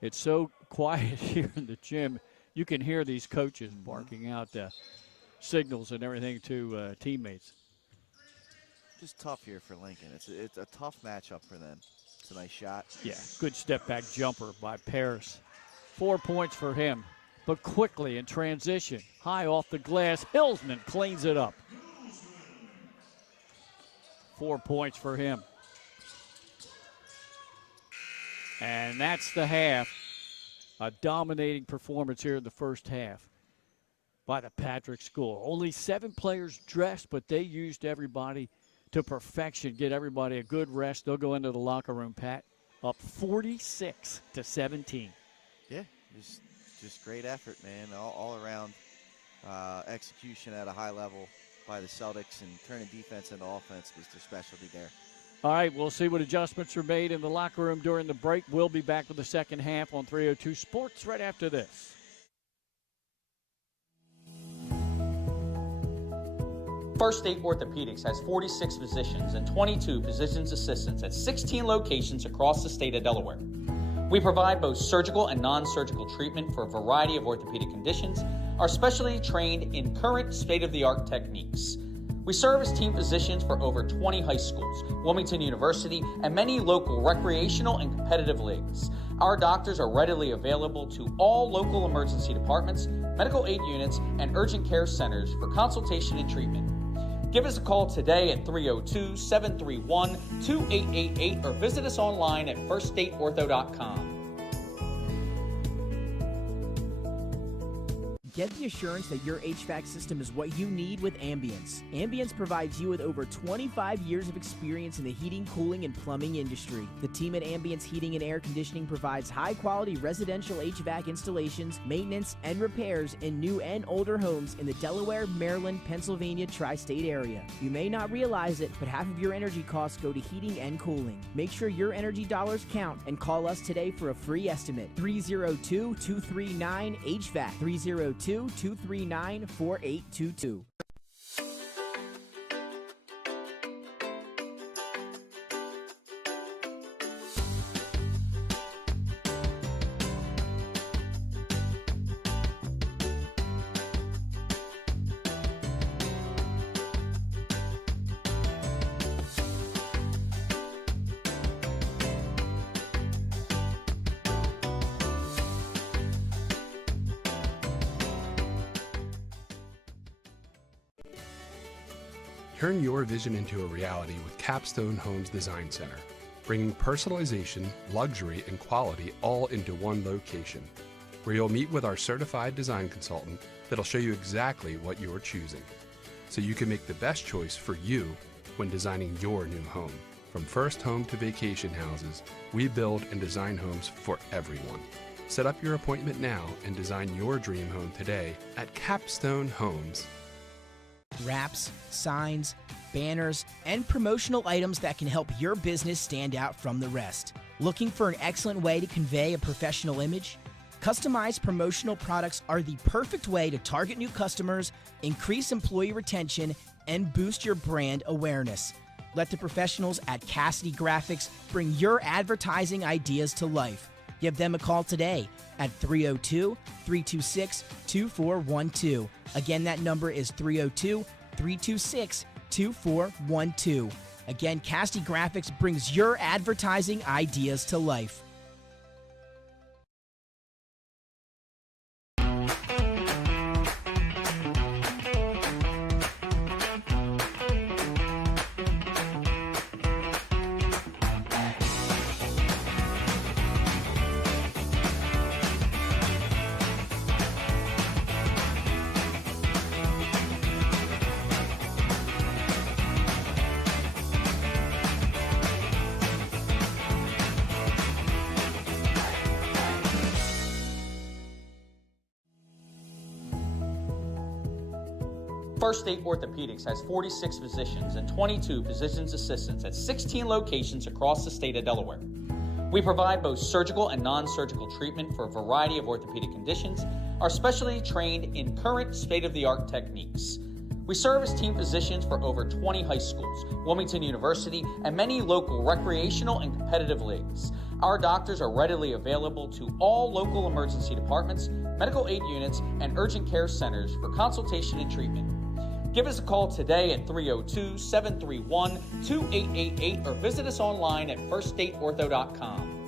It's so quiet here in the gym. You can hear these coaches barking out signals and everything to teammates. Just tough here for Lincoln. It's a tough matchup for them. It's a nice shot. Yeah, good step-back jumper by Paris. 4 points for him, but quickly in transition. High off the glass, Hillsman cleans it up. 4 points for him. And that's the half. A dominating performance here in the first half by the Patrick School. Only 7 players dressed, but they used everybody to perfection, get everybody a good rest. They'll go into the locker room, Pat, up 46-17. Yeah, just great effort, man. All around execution at a high level by the Celtics, and turning defense into offense was their specialty there. All right, we'll see what adjustments are made in the locker room during the break. We'll be back with the second half on 302 Sports right after this. First State Orthopedics has 46 physicians and 22 physician's assistants at 16 locations across the state of Delaware. We provide both surgical and non-surgical treatment for a variety of orthopedic conditions, are specially trained in current state-of-the-art techniques. We serve as team physicians for over 20 high schools, Wilmington University, and many local recreational and competitive leagues. Our doctors are readily available to all local emergency departments, medical aid units, and urgent care centers for consultation and treatment. Give us a call today at 302-731-2888 or visit us online at firststateortho.com. Get the assurance that your HVAC system is what you need with Ambience. Ambience provides you with over 25 years of experience in the heating, cooling, and plumbing industry. The team at Ambience Heating and Air Conditioning provides high-quality residential HVAC installations, maintenance, and repairs in new and older homes in the Delaware, Maryland, Pennsylvania tri-state area. You may not realize it, but half of your energy costs go to heating and cooling. Make sure your energy dollars count and call us today for a free estimate. 302-239-HVAC. 302-239-4822. Turn your vision into a reality with Capstone Homes Design Center, bringing personalization, luxury, and quality all into one location, where you'll meet with our certified design consultant that'll show you exactly what you're choosing, so you can make the best choice for you when designing your new home. From first home to vacation houses, we build and design homes for everyone. Set up your appointment now and design your dream home today at Capstone Homes. Wraps, signs, banners, and promotional items that can help your business stand out from the rest. Looking for an excellent way to convey a professional image? Customized promotional products are the perfect way to target new customers, increase employee retention, and boost your brand awareness. Let the professionals at Cassidy Graphics bring your advertising ideas to life. Give them a call today at 302-326-2412. Again, that number is 302-326-2412. Again, Cassidy Graphics brings your advertising ideas to life. First State Orthopedics has 46 physicians and 22 physician's assistants at 16 locations across the state of Delaware. We provide both surgical and non-surgical treatment for a variety of orthopedic conditions, are specially trained in current state-of-the-art techniques. We serve as team physicians for over 20 high schools, Wilmington University, and many local recreational and competitive leagues. Our doctors are readily available to all local emergency departments, medical aid units, and urgent care centers for consultation and treatment. Give us a call today at 302-731-2888 or visit us online at firststateortho.com.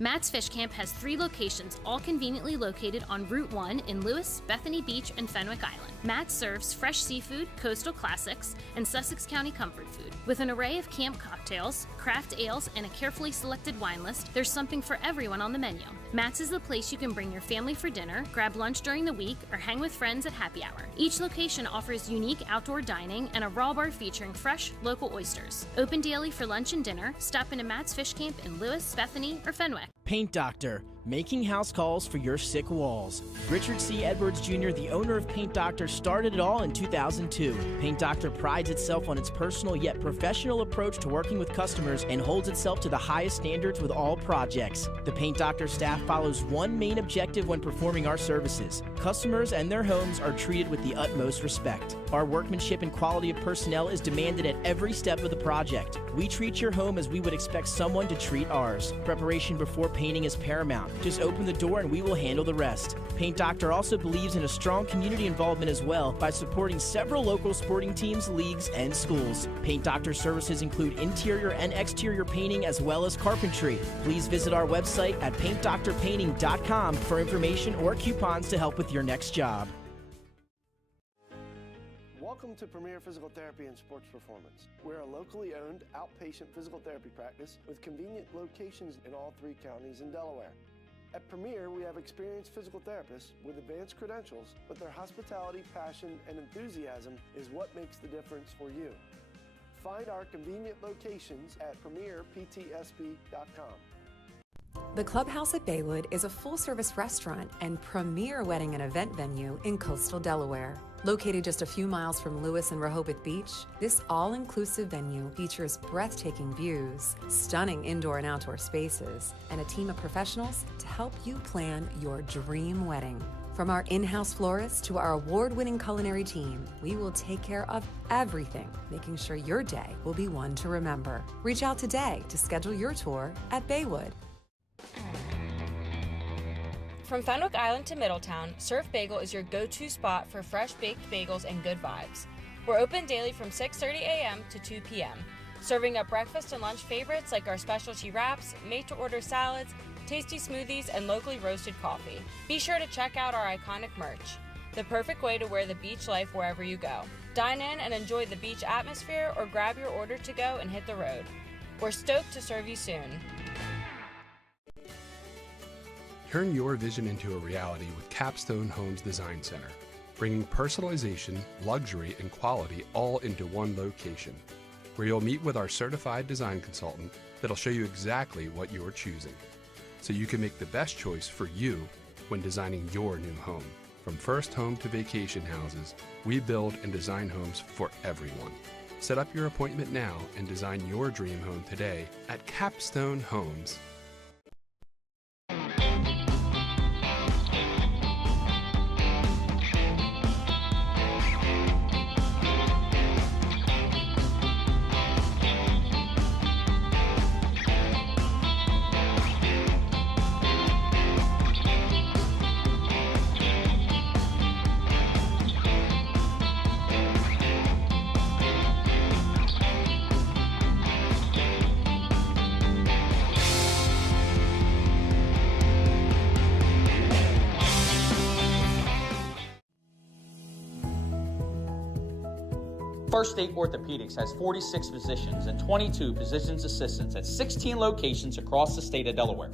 Matt's Fish Camp has 3 locations, all conveniently located on Route 1 in Lewis, Bethany Beach, and Fenwick Island. Matt serves fresh seafood, coastal classics, and Sussex County comfort food. With an array of camp cocktails, craft ales, and a carefully selected wine list, there's something for everyone on the menu. Matt's is the place you can bring your family for dinner, grab lunch during the week, or hang with friends at happy hour. Each location offers unique outdoor dining and a raw bar featuring fresh, local oysters. Open daily for lunch and dinner. Stop into Matt's Fish Camp in Lewis, Bethany, or Fenwick. Paint Doctor, Making house calls for your sick walls. Richard C. Edwards Jr., the owner of Paint Doctor, started it all in 2002. Paint Doctor prides itself on its personal yet professional approach to working with customers and holds itself to the highest standards with all projects. The Paint Doctor staff follows one main objective when performing our services. Customers and their homes are treated with the utmost respect. Our workmanship and quality of personnel is demanded at every step of the project. We treat your home as we would expect someone to treat ours. Preparation before painting is paramount. Just open the door and we will handle the rest. Paint Doctor also believes in a strong community involvement as well by supporting several local sporting teams, leagues, and schools. Paint Doctor services include interior and exterior painting as well as carpentry. Please visit our website at paintdoctorpainting.com for information or coupons to help with your next job. Welcome to Premier Physical Therapy and Sports Performance. We're a locally owned outpatient physical therapy practice with convenient locations in all 3 counties in Delaware. At Premier, we have experienced physical therapists with advanced credentials, but their hospitality, passion, and enthusiasm is what makes the difference for you. Find our convenient locations at premierptsp.com. The Clubhouse at Baywood is a full-service restaurant and premier wedding and event venue in coastal Delaware. Located just a few miles from Lewis and Rehoboth Beach, this all-inclusive venue features breathtaking views, stunning indoor and outdoor spaces, and a team of professionals to help you plan your dream wedding. From our in-house florist to our award-winning culinary team, we will take care of everything, making sure your day will be one to remember. Reach out today to schedule your tour at Baywood. From Fenwick Island to Middletown, Surf Bagel is your go-to spot for fresh baked bagels and good vibes. We're open daily from 6:30 a.m. to 2 p.m., serving up breakfast and lunch favorites like our specialty wraps, made-to-order salads, tasty smoothies, and locally roasted coffee. Be sure to check out our iconic merch, the perfect way to wear the beach life wherever you go. Dine in and enjoy the beach atmosphere, or grab your order to go and hit the road. We're stoked to serve you soon. Turn your vision into a reality with Capstone Homes Design Center, bringing personalization, luxury, and quality all into one location, where you'll meet with our certified design consultant that'll show you exactly what you're choosing, so you can make the best choice for you when designing your new home. From first home to vacation houses, we build and design homes for everyone. Set up your appointment now and design your dream home today at Capstone Homes. First State Orthopedics has 46 physicians and 22 physician's assistants at 16 locations across the state of Delaware.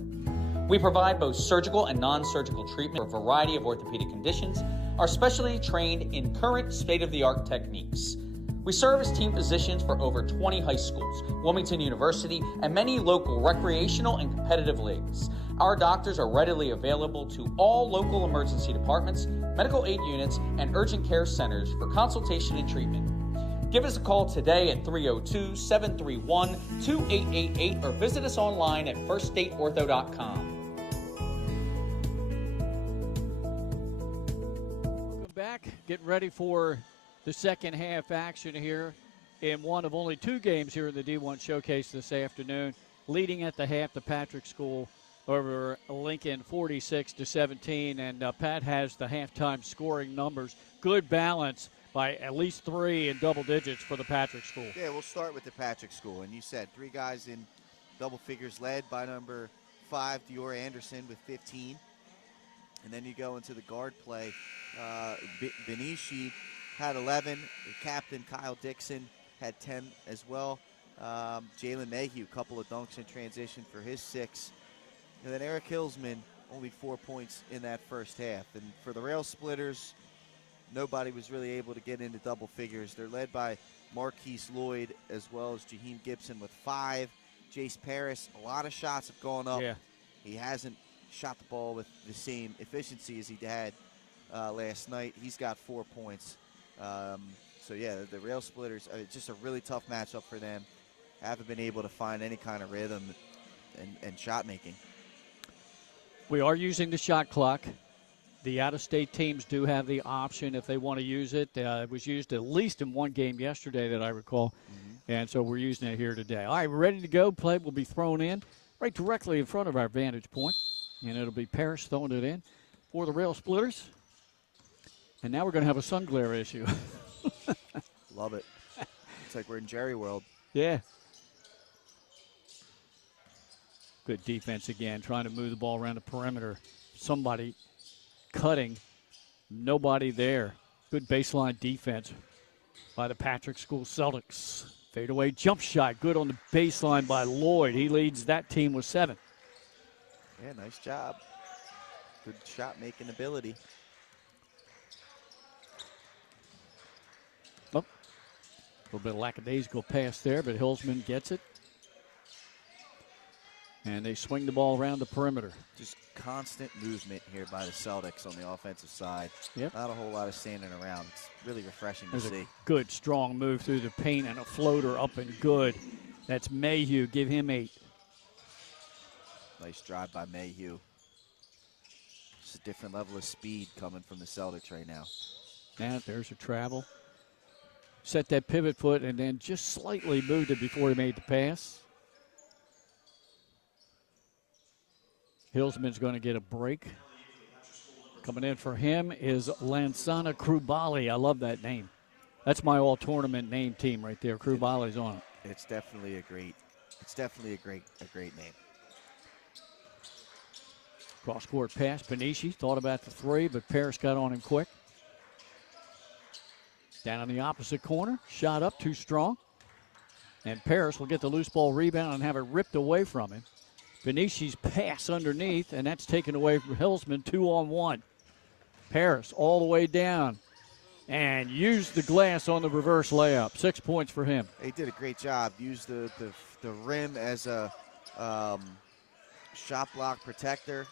We provide both surgical and non-surgical treatment for a variety of orthopedic conditions, are specially trained in current state-of-the-art techniques. We serve as team physicians for over 20 high schools, Wilmington University, and many local recreational and competitive leagues. Our doctors are readily available to all local emergency departments, medical aid units, and urgent care centers for consultation and treatment. Give us a call today at 302-731-2888 or visit us online at firststateortho.com. Welcome back. Getting ready for the second half action here in one of only 2 games here in the D1 Showcase this afternoon. Leading at the half, the Patrick School over Lincoln 46-17, and Pat has the halftime scoring numbers. Good balance by at least 3 in double digits for the Patrick School. Yeah, we'll start with the Patrick School. And you said 3 guys in double figures, led by number 5, Dior Anderson, with 15. And then you go into the guard play. Benishi had 11. The captain, Kyle Dixon, had 10 as well. Jalen Mayhew, a couple of dunks in transition for his 6. And then Eric Hillsman, only 4 points in that first half. And for the Rail Splitters, nobody was really able to get into double figures. They're led by Marquise Lloyd as well as Jaheim Gibson with 5. Jace Paris, a lot of shots have gone up. Yeah. He hasn't shot the ball with the same efficiency as he had last night. He's got 4 points. So, yeah, the Rail Splitters, it's just a really tough matchup for them. Haven't been able to find any kind of rhythm and shot making. We are using the shot clock. The out-of-state teams do have the option if they want to use it. It was used at least in one game yesterday that I recall, and so we're using it here today. All right, we're ready to go. Play will be thrown in right directly in front of our vantage point, and it'll be Parrish throwing it in for the Rail Splitters. And now we're going to have a sun glare issue. Love it. It's like we're in Jerry World. Yeah. Good defense again, trying to move the ball around the perimeter. Somebody cutting, nobody there. Good baseline defense by the Patrick School Celtics. Fadeaway jump shot, good on the baseline by Lloyd. He leads that team with 7. Yeah, nice job. Good shot-making ability. Oh, a little bit of lackadaisical pass there, but Hillsman gets it. And they swing the ball around the perimeter. Just constant movement here by the Celtics on the offensive side. Yep. Not a whole lot of standing around. It's really refreshing There's to see. A good, strong move through the paint and a floater up and good. That's Mayhew. Give him 8. Nice drive by Mayhew. Just a different level of speed coming from the Celtics right now. And there's a travel. Set that pivot foot and then just slightly moved it before he made the pass. Hillsman's going to get a break. Coming in for him is Lansana Krubali. I love that name. That's my all-tournament name team right there. Krubali's on it. It's definitely a great name. Cross-court pass. Panishi thought about the 3, but Parrish got on him quick. Down in the opposite corner. Shot up, too strong. And Parrish will get the loose ball rebound and have it ripped away from him. Benishi's pass underneath, and that's taken away from Hillsman, 2-on-1. Parrish all the way down and used the glass on the reverse layup. 6 points for him. He did a great job. Used the rim as a shot block protector.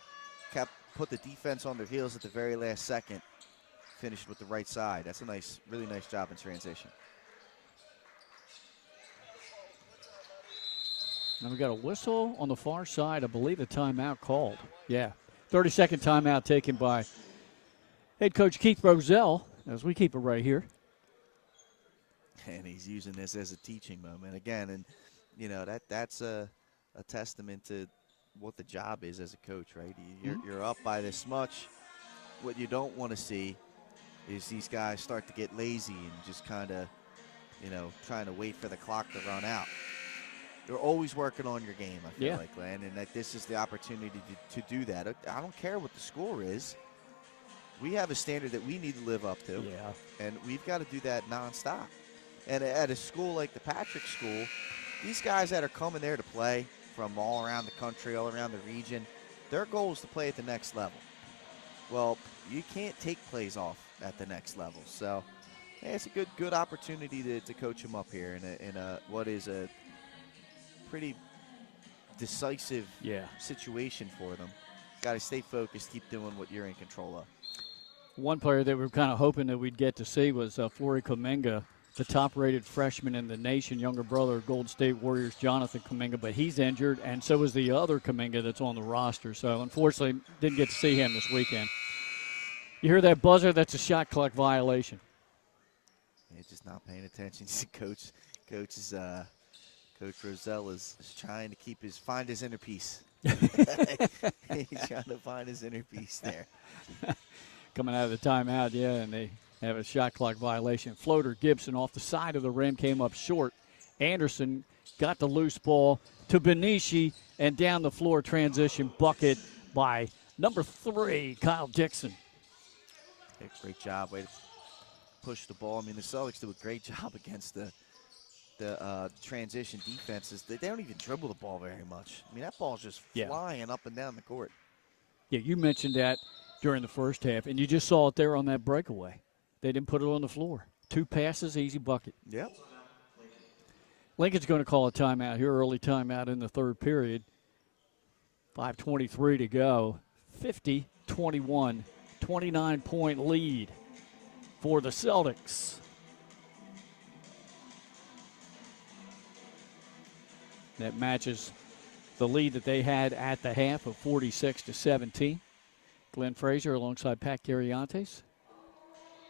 Put the defense on their heels at the very last second. Finished with the right side. That's a really nice job in transition. Now we got a whistle on the far side. I believe a timeout called. Yeah, 30-second timeout taken by head coach Keith Roselle, as we keep it right here. And he's using this as a teaching moment again, and you know that's a testament to what the job is as a coach, right? You're up by this much. What you don't want to see is these guys start to get lazy and just kind of, trying to wait for the clock to run out. You're always working on your game, I feel like, Glenn, and that this is the opportunity to do that. I don't care what the score is. We have a standard that we need to live up to, and we've got to do that nonstop. And at a school like the Patrick School, these guys that are coming there to play from all around the country, all around the region, their goal is to play at the next level. Well, you can't take plays off at the next level. So it's a good opportunity to coach them up here in a what is a pretty decisive situation for them. Got to stay focused, keep doing what you're in control of. One player that we were kind of hoping that we'd get to see was Flory Kuminga, the top-rated freshman in the nation, younger brother of Golden State Warriors Jonathan Kuminga, but he's injured, and so is the other Kuminga that's on the roster. So, unfortunately, didn't get to see him this weekend. You hear that buzzer? That's a shot clock violation. Yeah, just not paying attention. Coach Roselle is trying to find his inner peace. He's trying to find his inner peace there. Coming out of the timeout, and they have a shot clock violation. Floater Gibson off the side of the rim came up short. Anderson got the loose ball to Benici, and down the floor transition bucket by number 3, Kyle Dixon. Yeah, great job. Way to push the ball. I mean, the Celtics do a great job against the transition defenses. They don't even dribble the ball very much. I mean, that ball's just flying up and down the court. Yeah, you mentioned that during the first half, and you just saw it there on that breakaway. They didn't put it on the floor. 2 passes, easy bucket. Yep. Lincoln's going to call a timeout here, early timeout in the third period. 5:23 to go. 50-21, 29-point lead for the Celtics. That matches the lead that they had at the half of 46-17. Glenn Frazier alongside Pat Gariantes.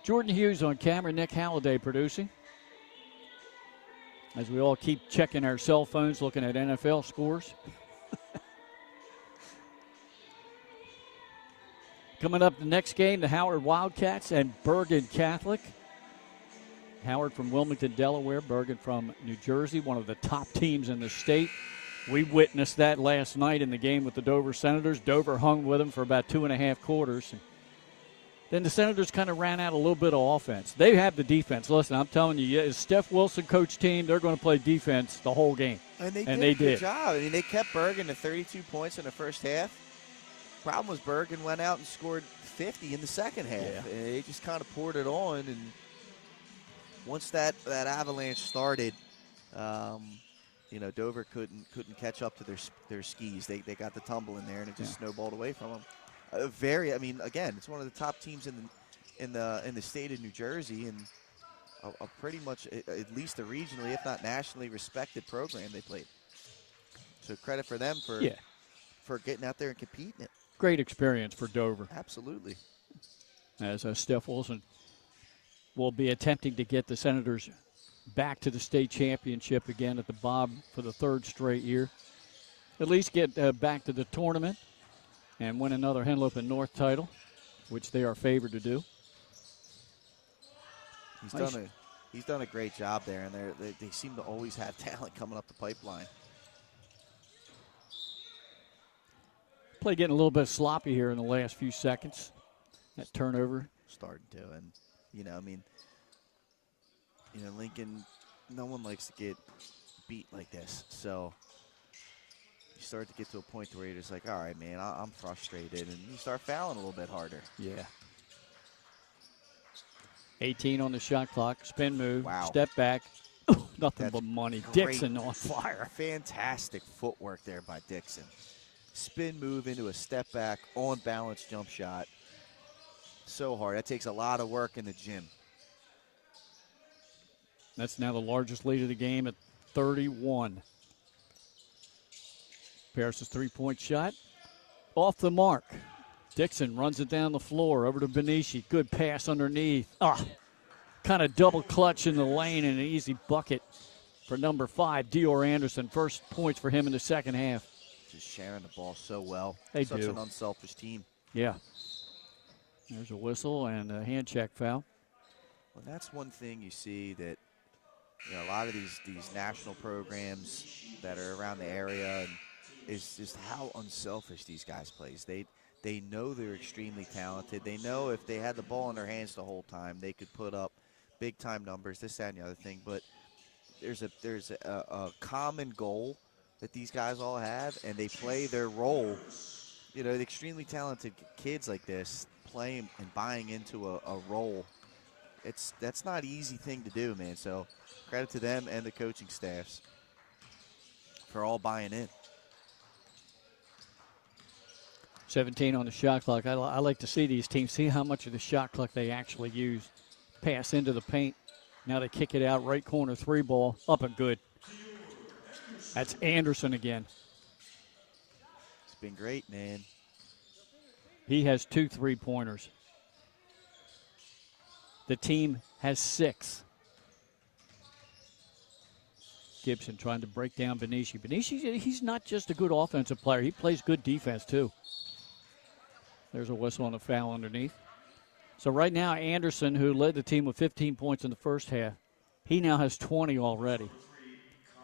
Jordan Hughes on camera, Nick Halliday producing. As we all keep checking our cell phones, looking at NFL scores. Coming up the next game, the Howard Wildcats and Bergen Catholic. Howard from Wilmington, Delaware, Bergen from New Jersey, one of the top teams in the state. We witnessed that last night in the game with the Dover Senators. Dover hung with them for about 2.5 quarters. Then the Senators kind of ran out a little bit of offense. They have the defense. Listen, I'm telling you, as Steph Wilson coach team, they're going to play defense the whole game. And they did a good job. I mean, they kept Bergen to 32 points in the first half. Problem was Bergen went out and scored 50 in the second half. Yeah. And they just kind of poured it on. And once that avalanche started, Dover couldn't catch up to their skis. They got the tumble in there, and it just snowballed away from them. Again, it's one of the top teams in the state of New Jersey, and a pretty much at least a regionally, if not nationally, respected program they played. So credit for them for getting out there and competing it. Great experience for Dover. Absolutely. As Steph Wilson will be attempting to get the Senators back to the state championship again at the Bob for the third straight year. At least get back to the tournament and win another Henlopen North title, which they are favored to do. He's done a great job there, and they seem to always have talent coming up the pipeline. Play getting a little bit sloppy here in the last few seconds. That turnover. Starting to, and, Lincoln, no one likes to get beat like this. So you start to get to a point where you're just like, all right, man, I'm frustrated. And you start fouling a little bit harder. Yeah. 18 on the shot clock. Spin move. Wow. Step back. Nothing but money. Great. Dixon on fire. Fantastic footwork there by Dixon. Spin move into a step back, on balance jump shot. So hard. That takes a lot of work in the gym. That's now the largest lead of the game at 31. Paris' three-point shot. Off the mark. Dixon runs it down the floor over to Benici. Good pass underneath. Kind of double clutch in the lane and an easy bucket for number 5, Dior Anderson. First points for him in the second half. Just sharing the ball so well. Such an unselfish team. Yeah. There's a whistle and a hand check foul. Well, that's one thing you see that a lot of these national programs that are around the area is just how unselfish these guys play. They know they're extremely talented. They know if they had the ball in their hands the whole time, they could put up big-time numbers, this, that, and the other thing. But there's a common goal that these guys all have, and they play their role. The extremely talented kids like this playing and buying into a role. That's not an easy thing to do, man. So credit to them and the coaching staffs for all buying in. 17 on the shot clock. I like to see these teams, see how much of the shot clock they actually use. Pass into the paint. Now they kick it out, right corner, 3 ball, up and good. That's Anderson again. It's been great, man. He has 2 3-pointers. The team has 6. Gibson trying to break down Benici. Benici, he's not just a good offensive player. He plays good defense, too. There's a whistle on a foul underneath. So right now, Anderson, who led the team with 15 points in the first half, he now has 20 already.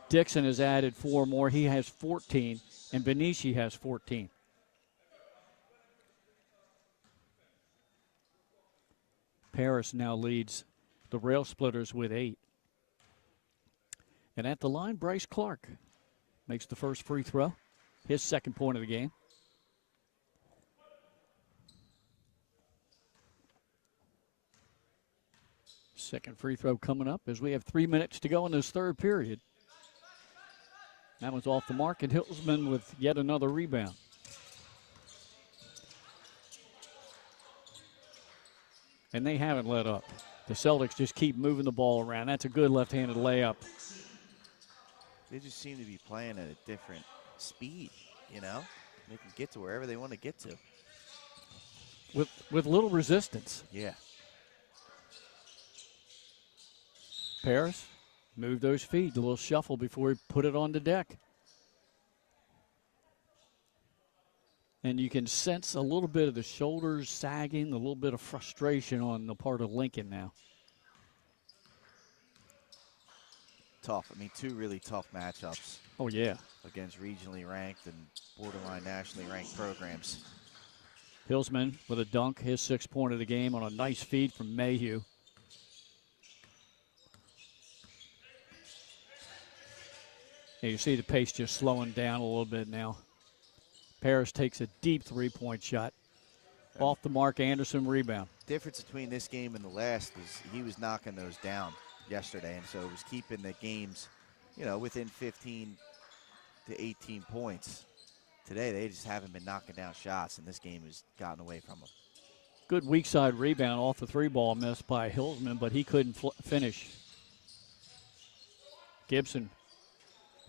Dixon has added 4 more. He has 14, and Benici has 14. Paris now leads the Rail Splitters with 8. And at the line, Bryce Clark makes the first free throw, his second point of the game. Second free throw coming up as we have 3 minutes to go in this third period. That was off the mark, and Hillsman with yet another rebound. And they haven't let up. The Celtics just keep moving the ball around. That's a good left-handed layup. They just seem to be playing at a different speed, you know? They can get to wherever they want to get to. With little resistance. Yeah. Paris, move those feet. A little shuffle before he put it on the deck. And you can sense a little bit of the shoulders sagging, a little bit of frustration on the part of Lincoln now. Tough. I mean, two really tough matchups. Oh, yeah. Against regionally ranked and borderline nationally ranked programs. Hillsman with a dunk, his 6th point of the game on a nice feed from Mayhew. And you see the pace just slowing down a little bit now. Paris takes a deep 3-point shot. Off the mark, Anderson rebound. Difference between this game and the last is he was knocking those down yesterday, and so it was keeping the games, you know, within 15 to 18 points. Today, they just haven't been knocking down shots, and this game has gotten away from them. Good weak side rebound off the 3-ball missed by Hillsman, but he couldn't finish. Gibson,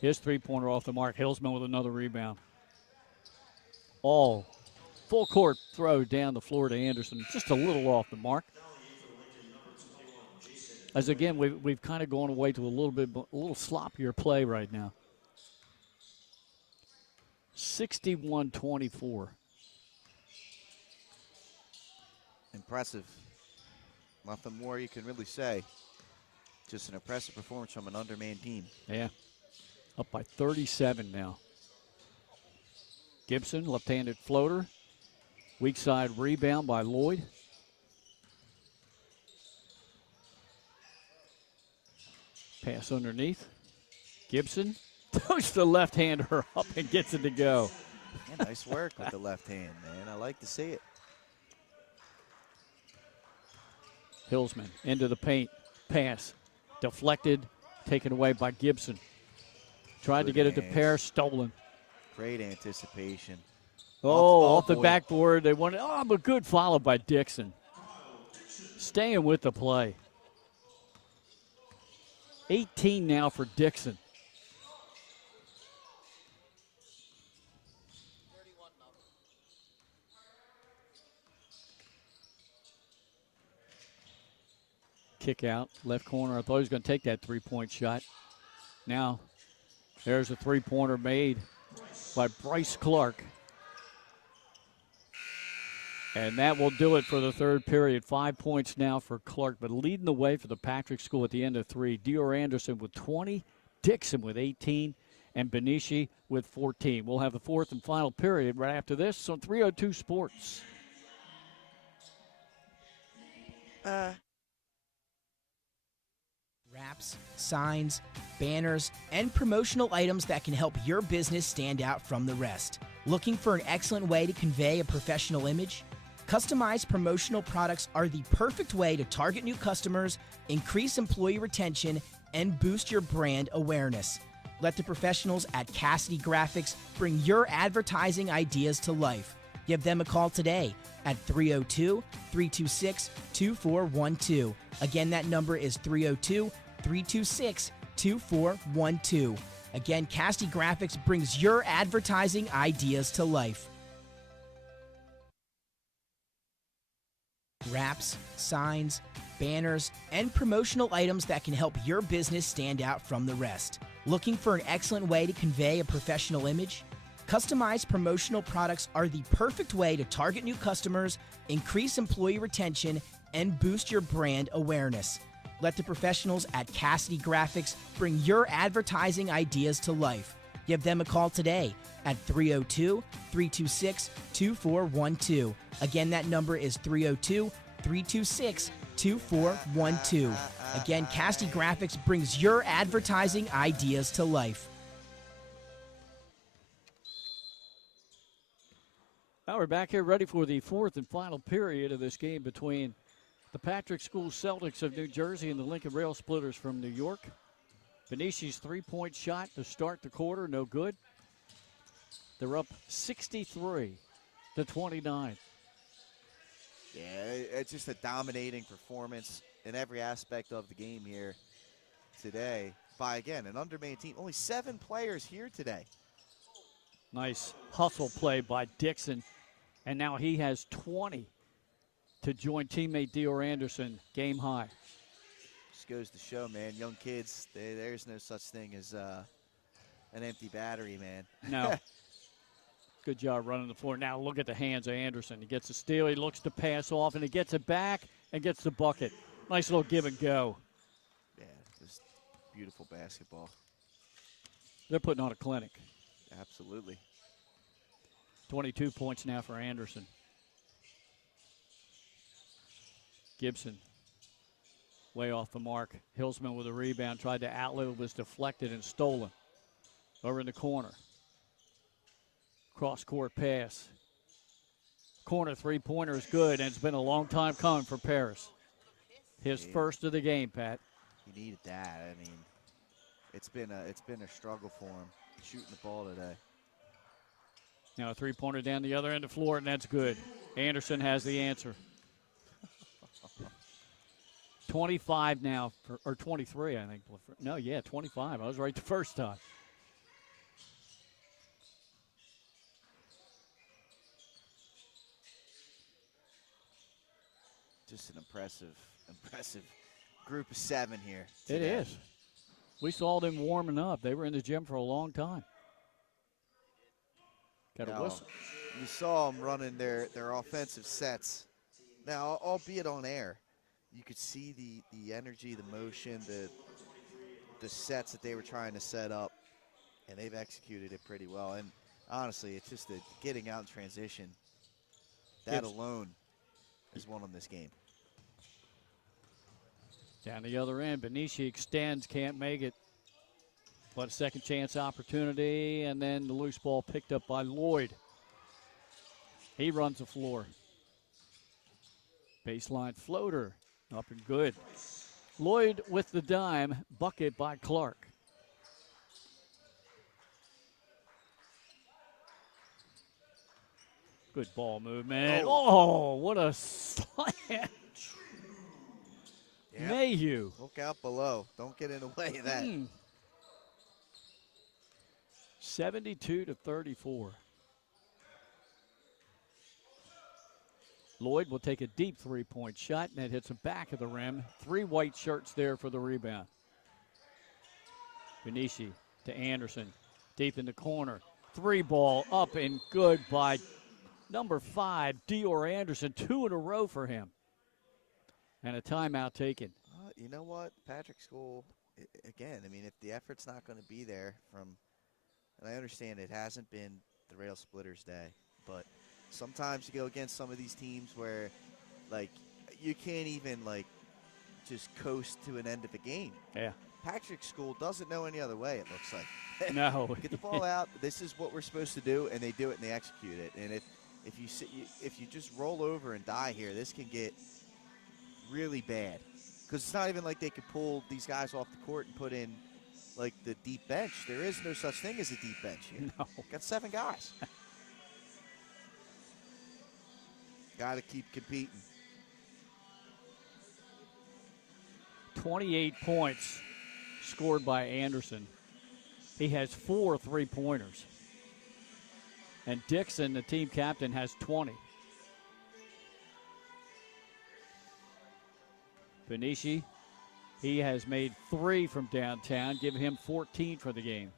his 3-pointer off the mark. Hillsman with another rebound. All full court throw down the floor to Anderson, just a little off the mark. As again, we've kind of gone away to a little sloppier play right now. 61-24. Impressive. Nothing more you can really say. Just an impressive performance from an undermanned team. Yeah. Up by 37 now. Gibson, left-handed floater. Weak side rebound by Lloyd. Pass underneath. Gibson throws the left-hander up and gets it to go. Yeah, nice work with the left hand, man. I like to see it. Hillsman into the paint. Pass. Deflected. Taken away by Gibson. Tried to get it to Paris. Stolen. Great anticipation. Oh, off the backboard. They wanted, but good follow by Dixon. Staying with the play. 18 now for Dixon. Kick out, left corner. I thought he was going to take that 3-point shot. Now, there's a 3-pointer made by Bryce Clark. And that will do it for the third period. 5 points now for Clark, but leading the way for the Patrick School at the end of 3. Dior Anderson with 20, Dixon with 18, and Benici with 14. We'll have the fourth and final period right after this on 302 Sports. Wraps, signs, banners, and promotional items that can help your business stand out from the rest. Looking for an excellent way to convey a professional image? Customized promotional products are the perfect way to target new customers, increase employee retention, and boost your brand awareness. Let the professionals at Cassidy Graphics bring your advertising ideas to life. Give them a call today at 302-326-2412. Again, that number is 302-326-2412. Again, Cassidy Graphics brings your advertising ideas to life. Wraps, signs, banners, and promotional items that can help your business stand out from the rest. Looking for an excellent way to convey a professional image? Customized promotional products are the perfect way to target new customers, increase employee retention, and boost your brand awareness. Let the professionals at Cassidy Graphics bring your advertising ideas to life. Give them a call today at 302-326-2412. Again, that number is 302-326-2412. Again, Cassidy Graphics brings your advertising ideas to life. Now we're back here ready for the fourth and final period of this game between the Patrick School Celtics of New Jersey and the Lincoln Rail Splitters from New York. Benici's 3-point shot to start the quarter, no good. They're up 63-29. Yeah, it's just a dominating performance in every aspect of the game here today by, again, an undermanned team. Only 7 players here today. Nice hustle play by Dixon, and now he has 20 to join teammate Dior Anderson, game high. Just goes to show, man, young kids, there's no such thing as an empty battery, man. No. Good job running the floor. Now look at the hands of Anderson. He gets a steal. He looks to pass off, and he gets it back and gets the bucket. Nice little give and go. Yeah, just beautiful basketball. They're putting on a clinic. Absolutely. 22 points now for Anderson. Gibson way off the mark. Hillsman with a rebound. Tried to outlet. It was deflected and stolen. Over in the corner. Cross-court pass. Corner three-pointer is good, and it's been a long time coming for Paris. His first of the game, Pat. He needed that. I mean, it's been a struggle for him shooting the ball today. Now a three-pointer down the other end of the floor, and that's good. Anderson has the answer. 25 now, or 23, I think. No, yeah, 25. I was right the first time. Just an impressive group of 7 here today. It is. We saw them warming up. They were in the gym for a long time. Got a whistle. You saw them running their offensive sets. Now, albeit on air, you could see the energy, the motion, the sets that they were trying to set up, and they've executed it pretty well. And honestly, it's just the getting out in transition. That alone has won them this game. Down the other end, Benici extends, can't make it. But a second chance opportunity, and then the loose ball picked up by Lloyd. He runs the floor. Baseline floater, up and good. Lloyd with the dime, bucket by Clark. Good ball movement. Oh, what a slam. Yep. Mayhew. Look out below. Don't get in the way of that. 72-34. Lloyd will take a deep three-point shot, and that hits the back of the rim. 3 white shirts there for the rebound. Benici to Anderson. Deep in the corner. 3 ball up and good by number 5, Dior Anderson. 2 in a row for him. And a timeout taken. You know what? Patrick School, again, I mean, if the effort's not going to be there from, and I understand it hasn't been the Rail Splitters day, but sometimes you go against some of these teams where, like, you can't even, like, just coast to an end of a game. Yeah. Patrick School doesn't know any other way, it looks like. No. Get the ball out. This is what we're supposed to do, and they do it and they execute it. And if you just roll over and die here, this can get really bad, because it's not even like they could pull these guys off the court and put in like the deep bench. There is no such thing as a deep bench here. No. Got 7 guys. Got to keep competing. 28 points scored by Anderson. He has 4 three-pointers. And Dixon, the team captain, has 20. Benici, he has made 3 from downtown, giving him 14 for the game.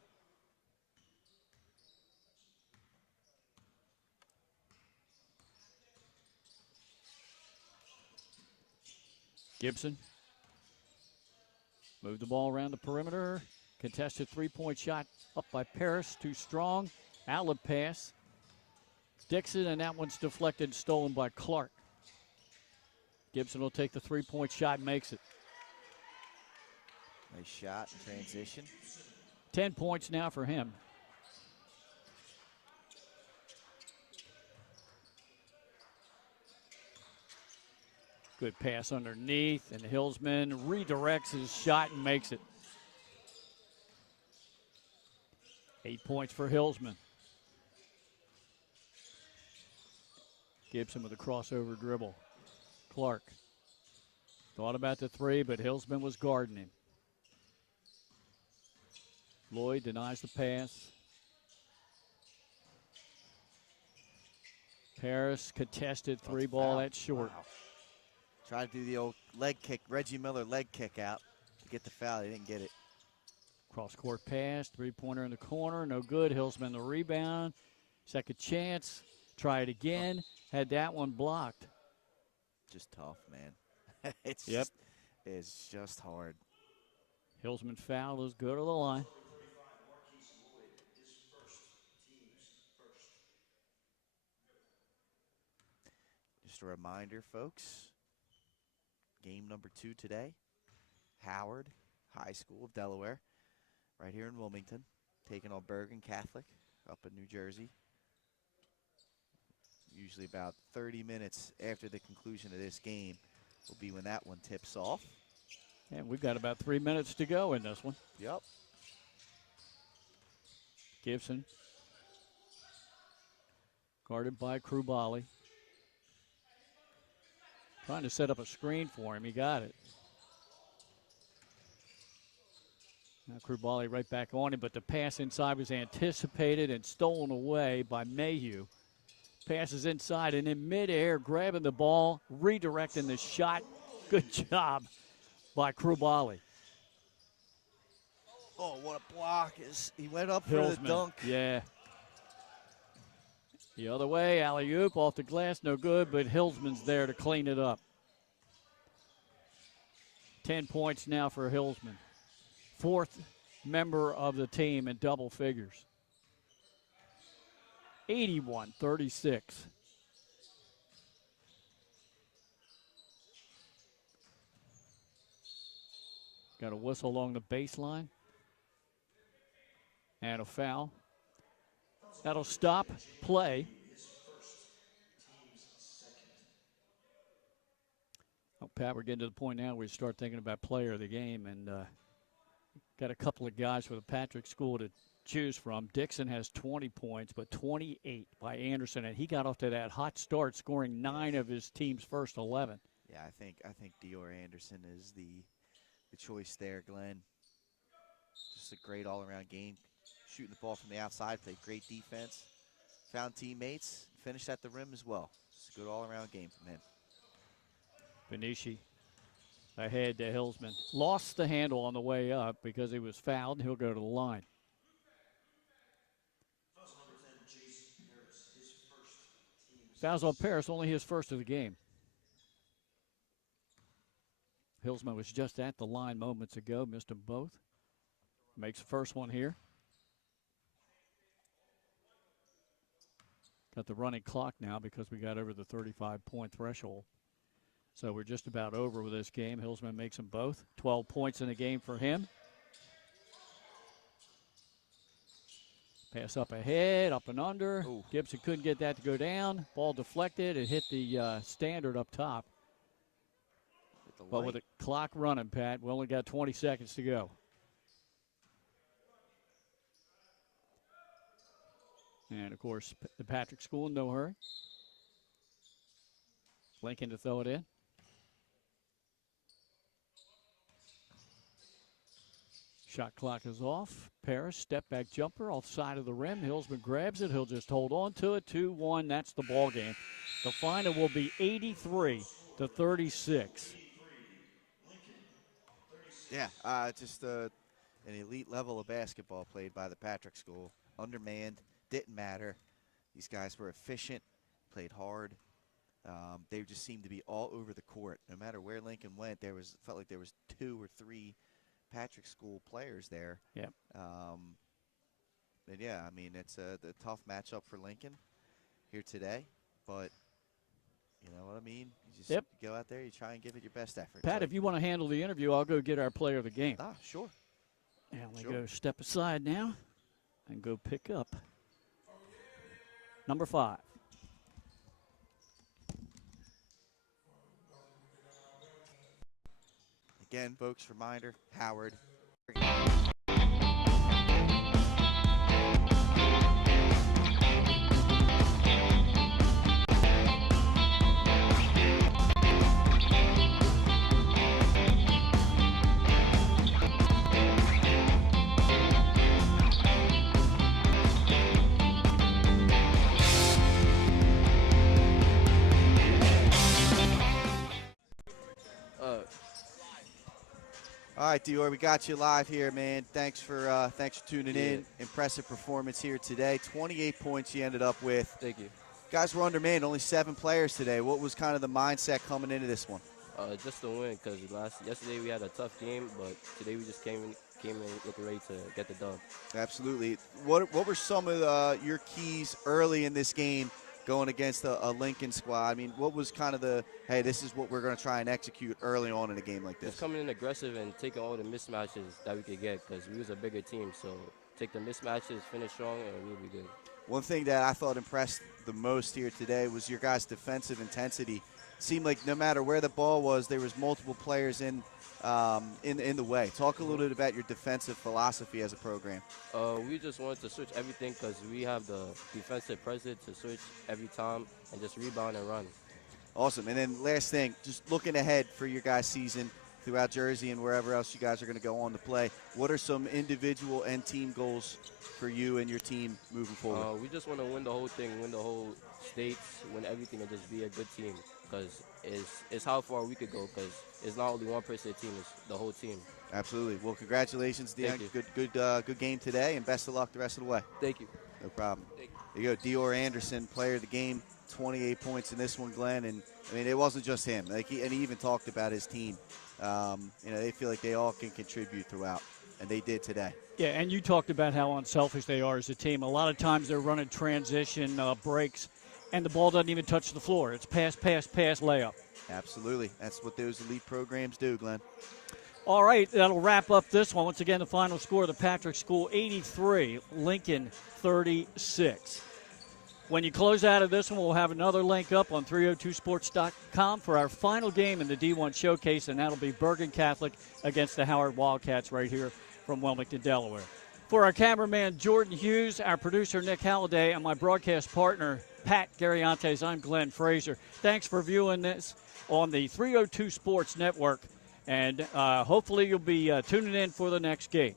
Gibson. Move the ball around the perimeter. Contested three-point shot up by Paris. Too strong. Outlet pass. Dixon, and that one's deflected, stolen by Clark. Gibson will take the three-point shot and makes it. Nice shot in transition. 10 points now for him. Good pass underneath, and Hillsman redirects his shot and makes it. 8 points for Hillsman. Gibson with a crossover dribble. Clark. Thought about the three, but Hillsman was guarding him. Lloyd denies the pass. Paris contested three ball. That's short. Wow. Tried to do the old leg kick, Reggie Miller leg kick out to get the foul. He didn't get it. Cross-court pass, three-pointer in the corner, no good. Hillsman the rebound. Second chance, try it again. Had that one blocked. Just tough, man. It's just hard. Hillsman foul is good to the line. Just a reminder, folks, game number 2 today, Howard High School of Delaware, right here in Wilmington, taking on Bergen Catholic up in New Jersey. Usually about 30 minutes after the conclusion of this game will be when that one tips off. And we've got about 3 minutes to go in this one. Yep. Gibson guarded by Krubali. Trying to set up a screen for him. He got it. Now Krubali right back on him, but the pass inside was anticipated and stolen away by Mayhew. Passes inside and in midair, grabbing the ball, redirecting the shot. Good job by Krubali. Oh, what a block. He went up Hillsman, for the dunk. Yeah. The other way, alley-oop off the glass, no good, but Hillsman's there to clean it up. 10 points now for Hillsman. Fourth member of the team in double figures. 81-36. Got a whistle along the baseline. And a foul. That'll stop play. Oh, Pat, we're getting to the point now where we start thinking about player of the game, and got a couple of guys for the Patrick School to choose from. Dixon has 20 points, but 28 by Anderson, and he got off to that hot start, scoring 9 of his team's first 11. Yeah, I think Dior Anderson is the choice there, Glenn. Just a great all-around game. Shooting the ball from the outside, played great defense, found teammates, finished at the rim as well. It's a good all-around game from him. Benici ahead to Hillsman. Lost the handle on the way up because he was fouled, and he'll go to the line. Fouls on Paris, only his first of the game. Hillsman was just at the line moments ago, missed them both. Makes the first one here. Got the running clock now because we got over the 35-point threshold. So we're just about over with this game. Hillsman makes them both. 12 points in the game for him. Pass up ahead, up and under. Ooh. Gibson couldn't get that to go down. Ball deflected. It hit the standard up top. But with the clock running, Pat, we only got 20 seconds to go. And, of course, the Patrick School in no hurry. Lincoln to throw it in. Shot clock is off. Paris, step back jumper off side of the rim. Hillsman grabs it. He'll just hold on to it. 2-1. That's the ball game. The final will be 83-36. Yeah, just an elite level of basketball played by the Patrick School. Undermanned, didn't matter. These guys were efficient, played hard. They just seemed to be all over the court. No matter where Lincoln went, felt like there was 2 or 3 Patrick School players there. Yep. And yeah, I mean, it's a tough matchup for Lincoln here today, but you know what I mean? You just go out there, you try and give it your best effort. Pat, if you want to handle the interview, I'll go get our player of the game. Ah, sure. And we go step aside now and go pick up number 5. Again, folks, reminder, Howard. right, Dior, we got you live here, man. Thanks for tuning in. Impressive performance here today. 28 points you ended up with. Thank you. Guys were undermanned, only 7 players today. What was kind of the mindset coming into this one? Just to win, because yesterday we had a tough game, but today we just came in looking ready to get the dub. Absolutely. What were some of your keys early in this game going against a Lincoln squad? I mean, what was kind of hey, this is what we're going to try and execute early on in a game like this? Just coming in aggressive and taking all the mismatches that we could get, because we was a bigger team. So take the mismatches, finish strong, and we'll be good. One thing that I thought impressed the most here today was your guys' defensive intensity. Seemed like no matter where the ball was, there was multiple players in the way. Talk a little bit about your defensive philosophy as a program. We just wanted to switch everything because we have the defensive presence to switch every time and just rebound and run. Awesome. And then last thing, just looking ahead for your guys' season throughout Jersey and wherever else you guys are going to go on to play, what are some individual and team goals for you and your team moving forward? We just want to win the whole thing, win the whole states, win everything, and just be a good team. Because it's how far we could go. Because it's not only one person team; it's the whole team. Absolutely. Well, congratulations, Dion. Good game today, and best of luck the rest of the way. Thank you. No problem. Thank you. There you go, Dior Anderson, player of the game, 28 points in this one, Glenn. And I mean, it wasn't just him. He even talked about his team. They feel like they all can contribute throughout, and they did today. Yeah, and you talked about how unselfish they are as a team. A lot of times they're running transition breaks, and the ball doesn't even touch the floor. It's pass, layup. Absolutely. That's what those elite programs do, Glenn. All right, that'll wrap up this one. Once again, the final score, the Patrick School 83, Lincoln 36. When you close out of this one, we'll have another link up on 302sports.com for our final game in the D1 Showcase, and that'll be Bergen Catholic against the Howard Wildcats right here from Wilmington, Delaware. For our cameraman, Jordan Hughes, our producer, Nick Halliday, and my broadcast partner, Pat Gariantes, I'm Glenn Frazier. Thanks for viewing this on the 302 Sports Network, and hopefully you'll be tuning in for the next game.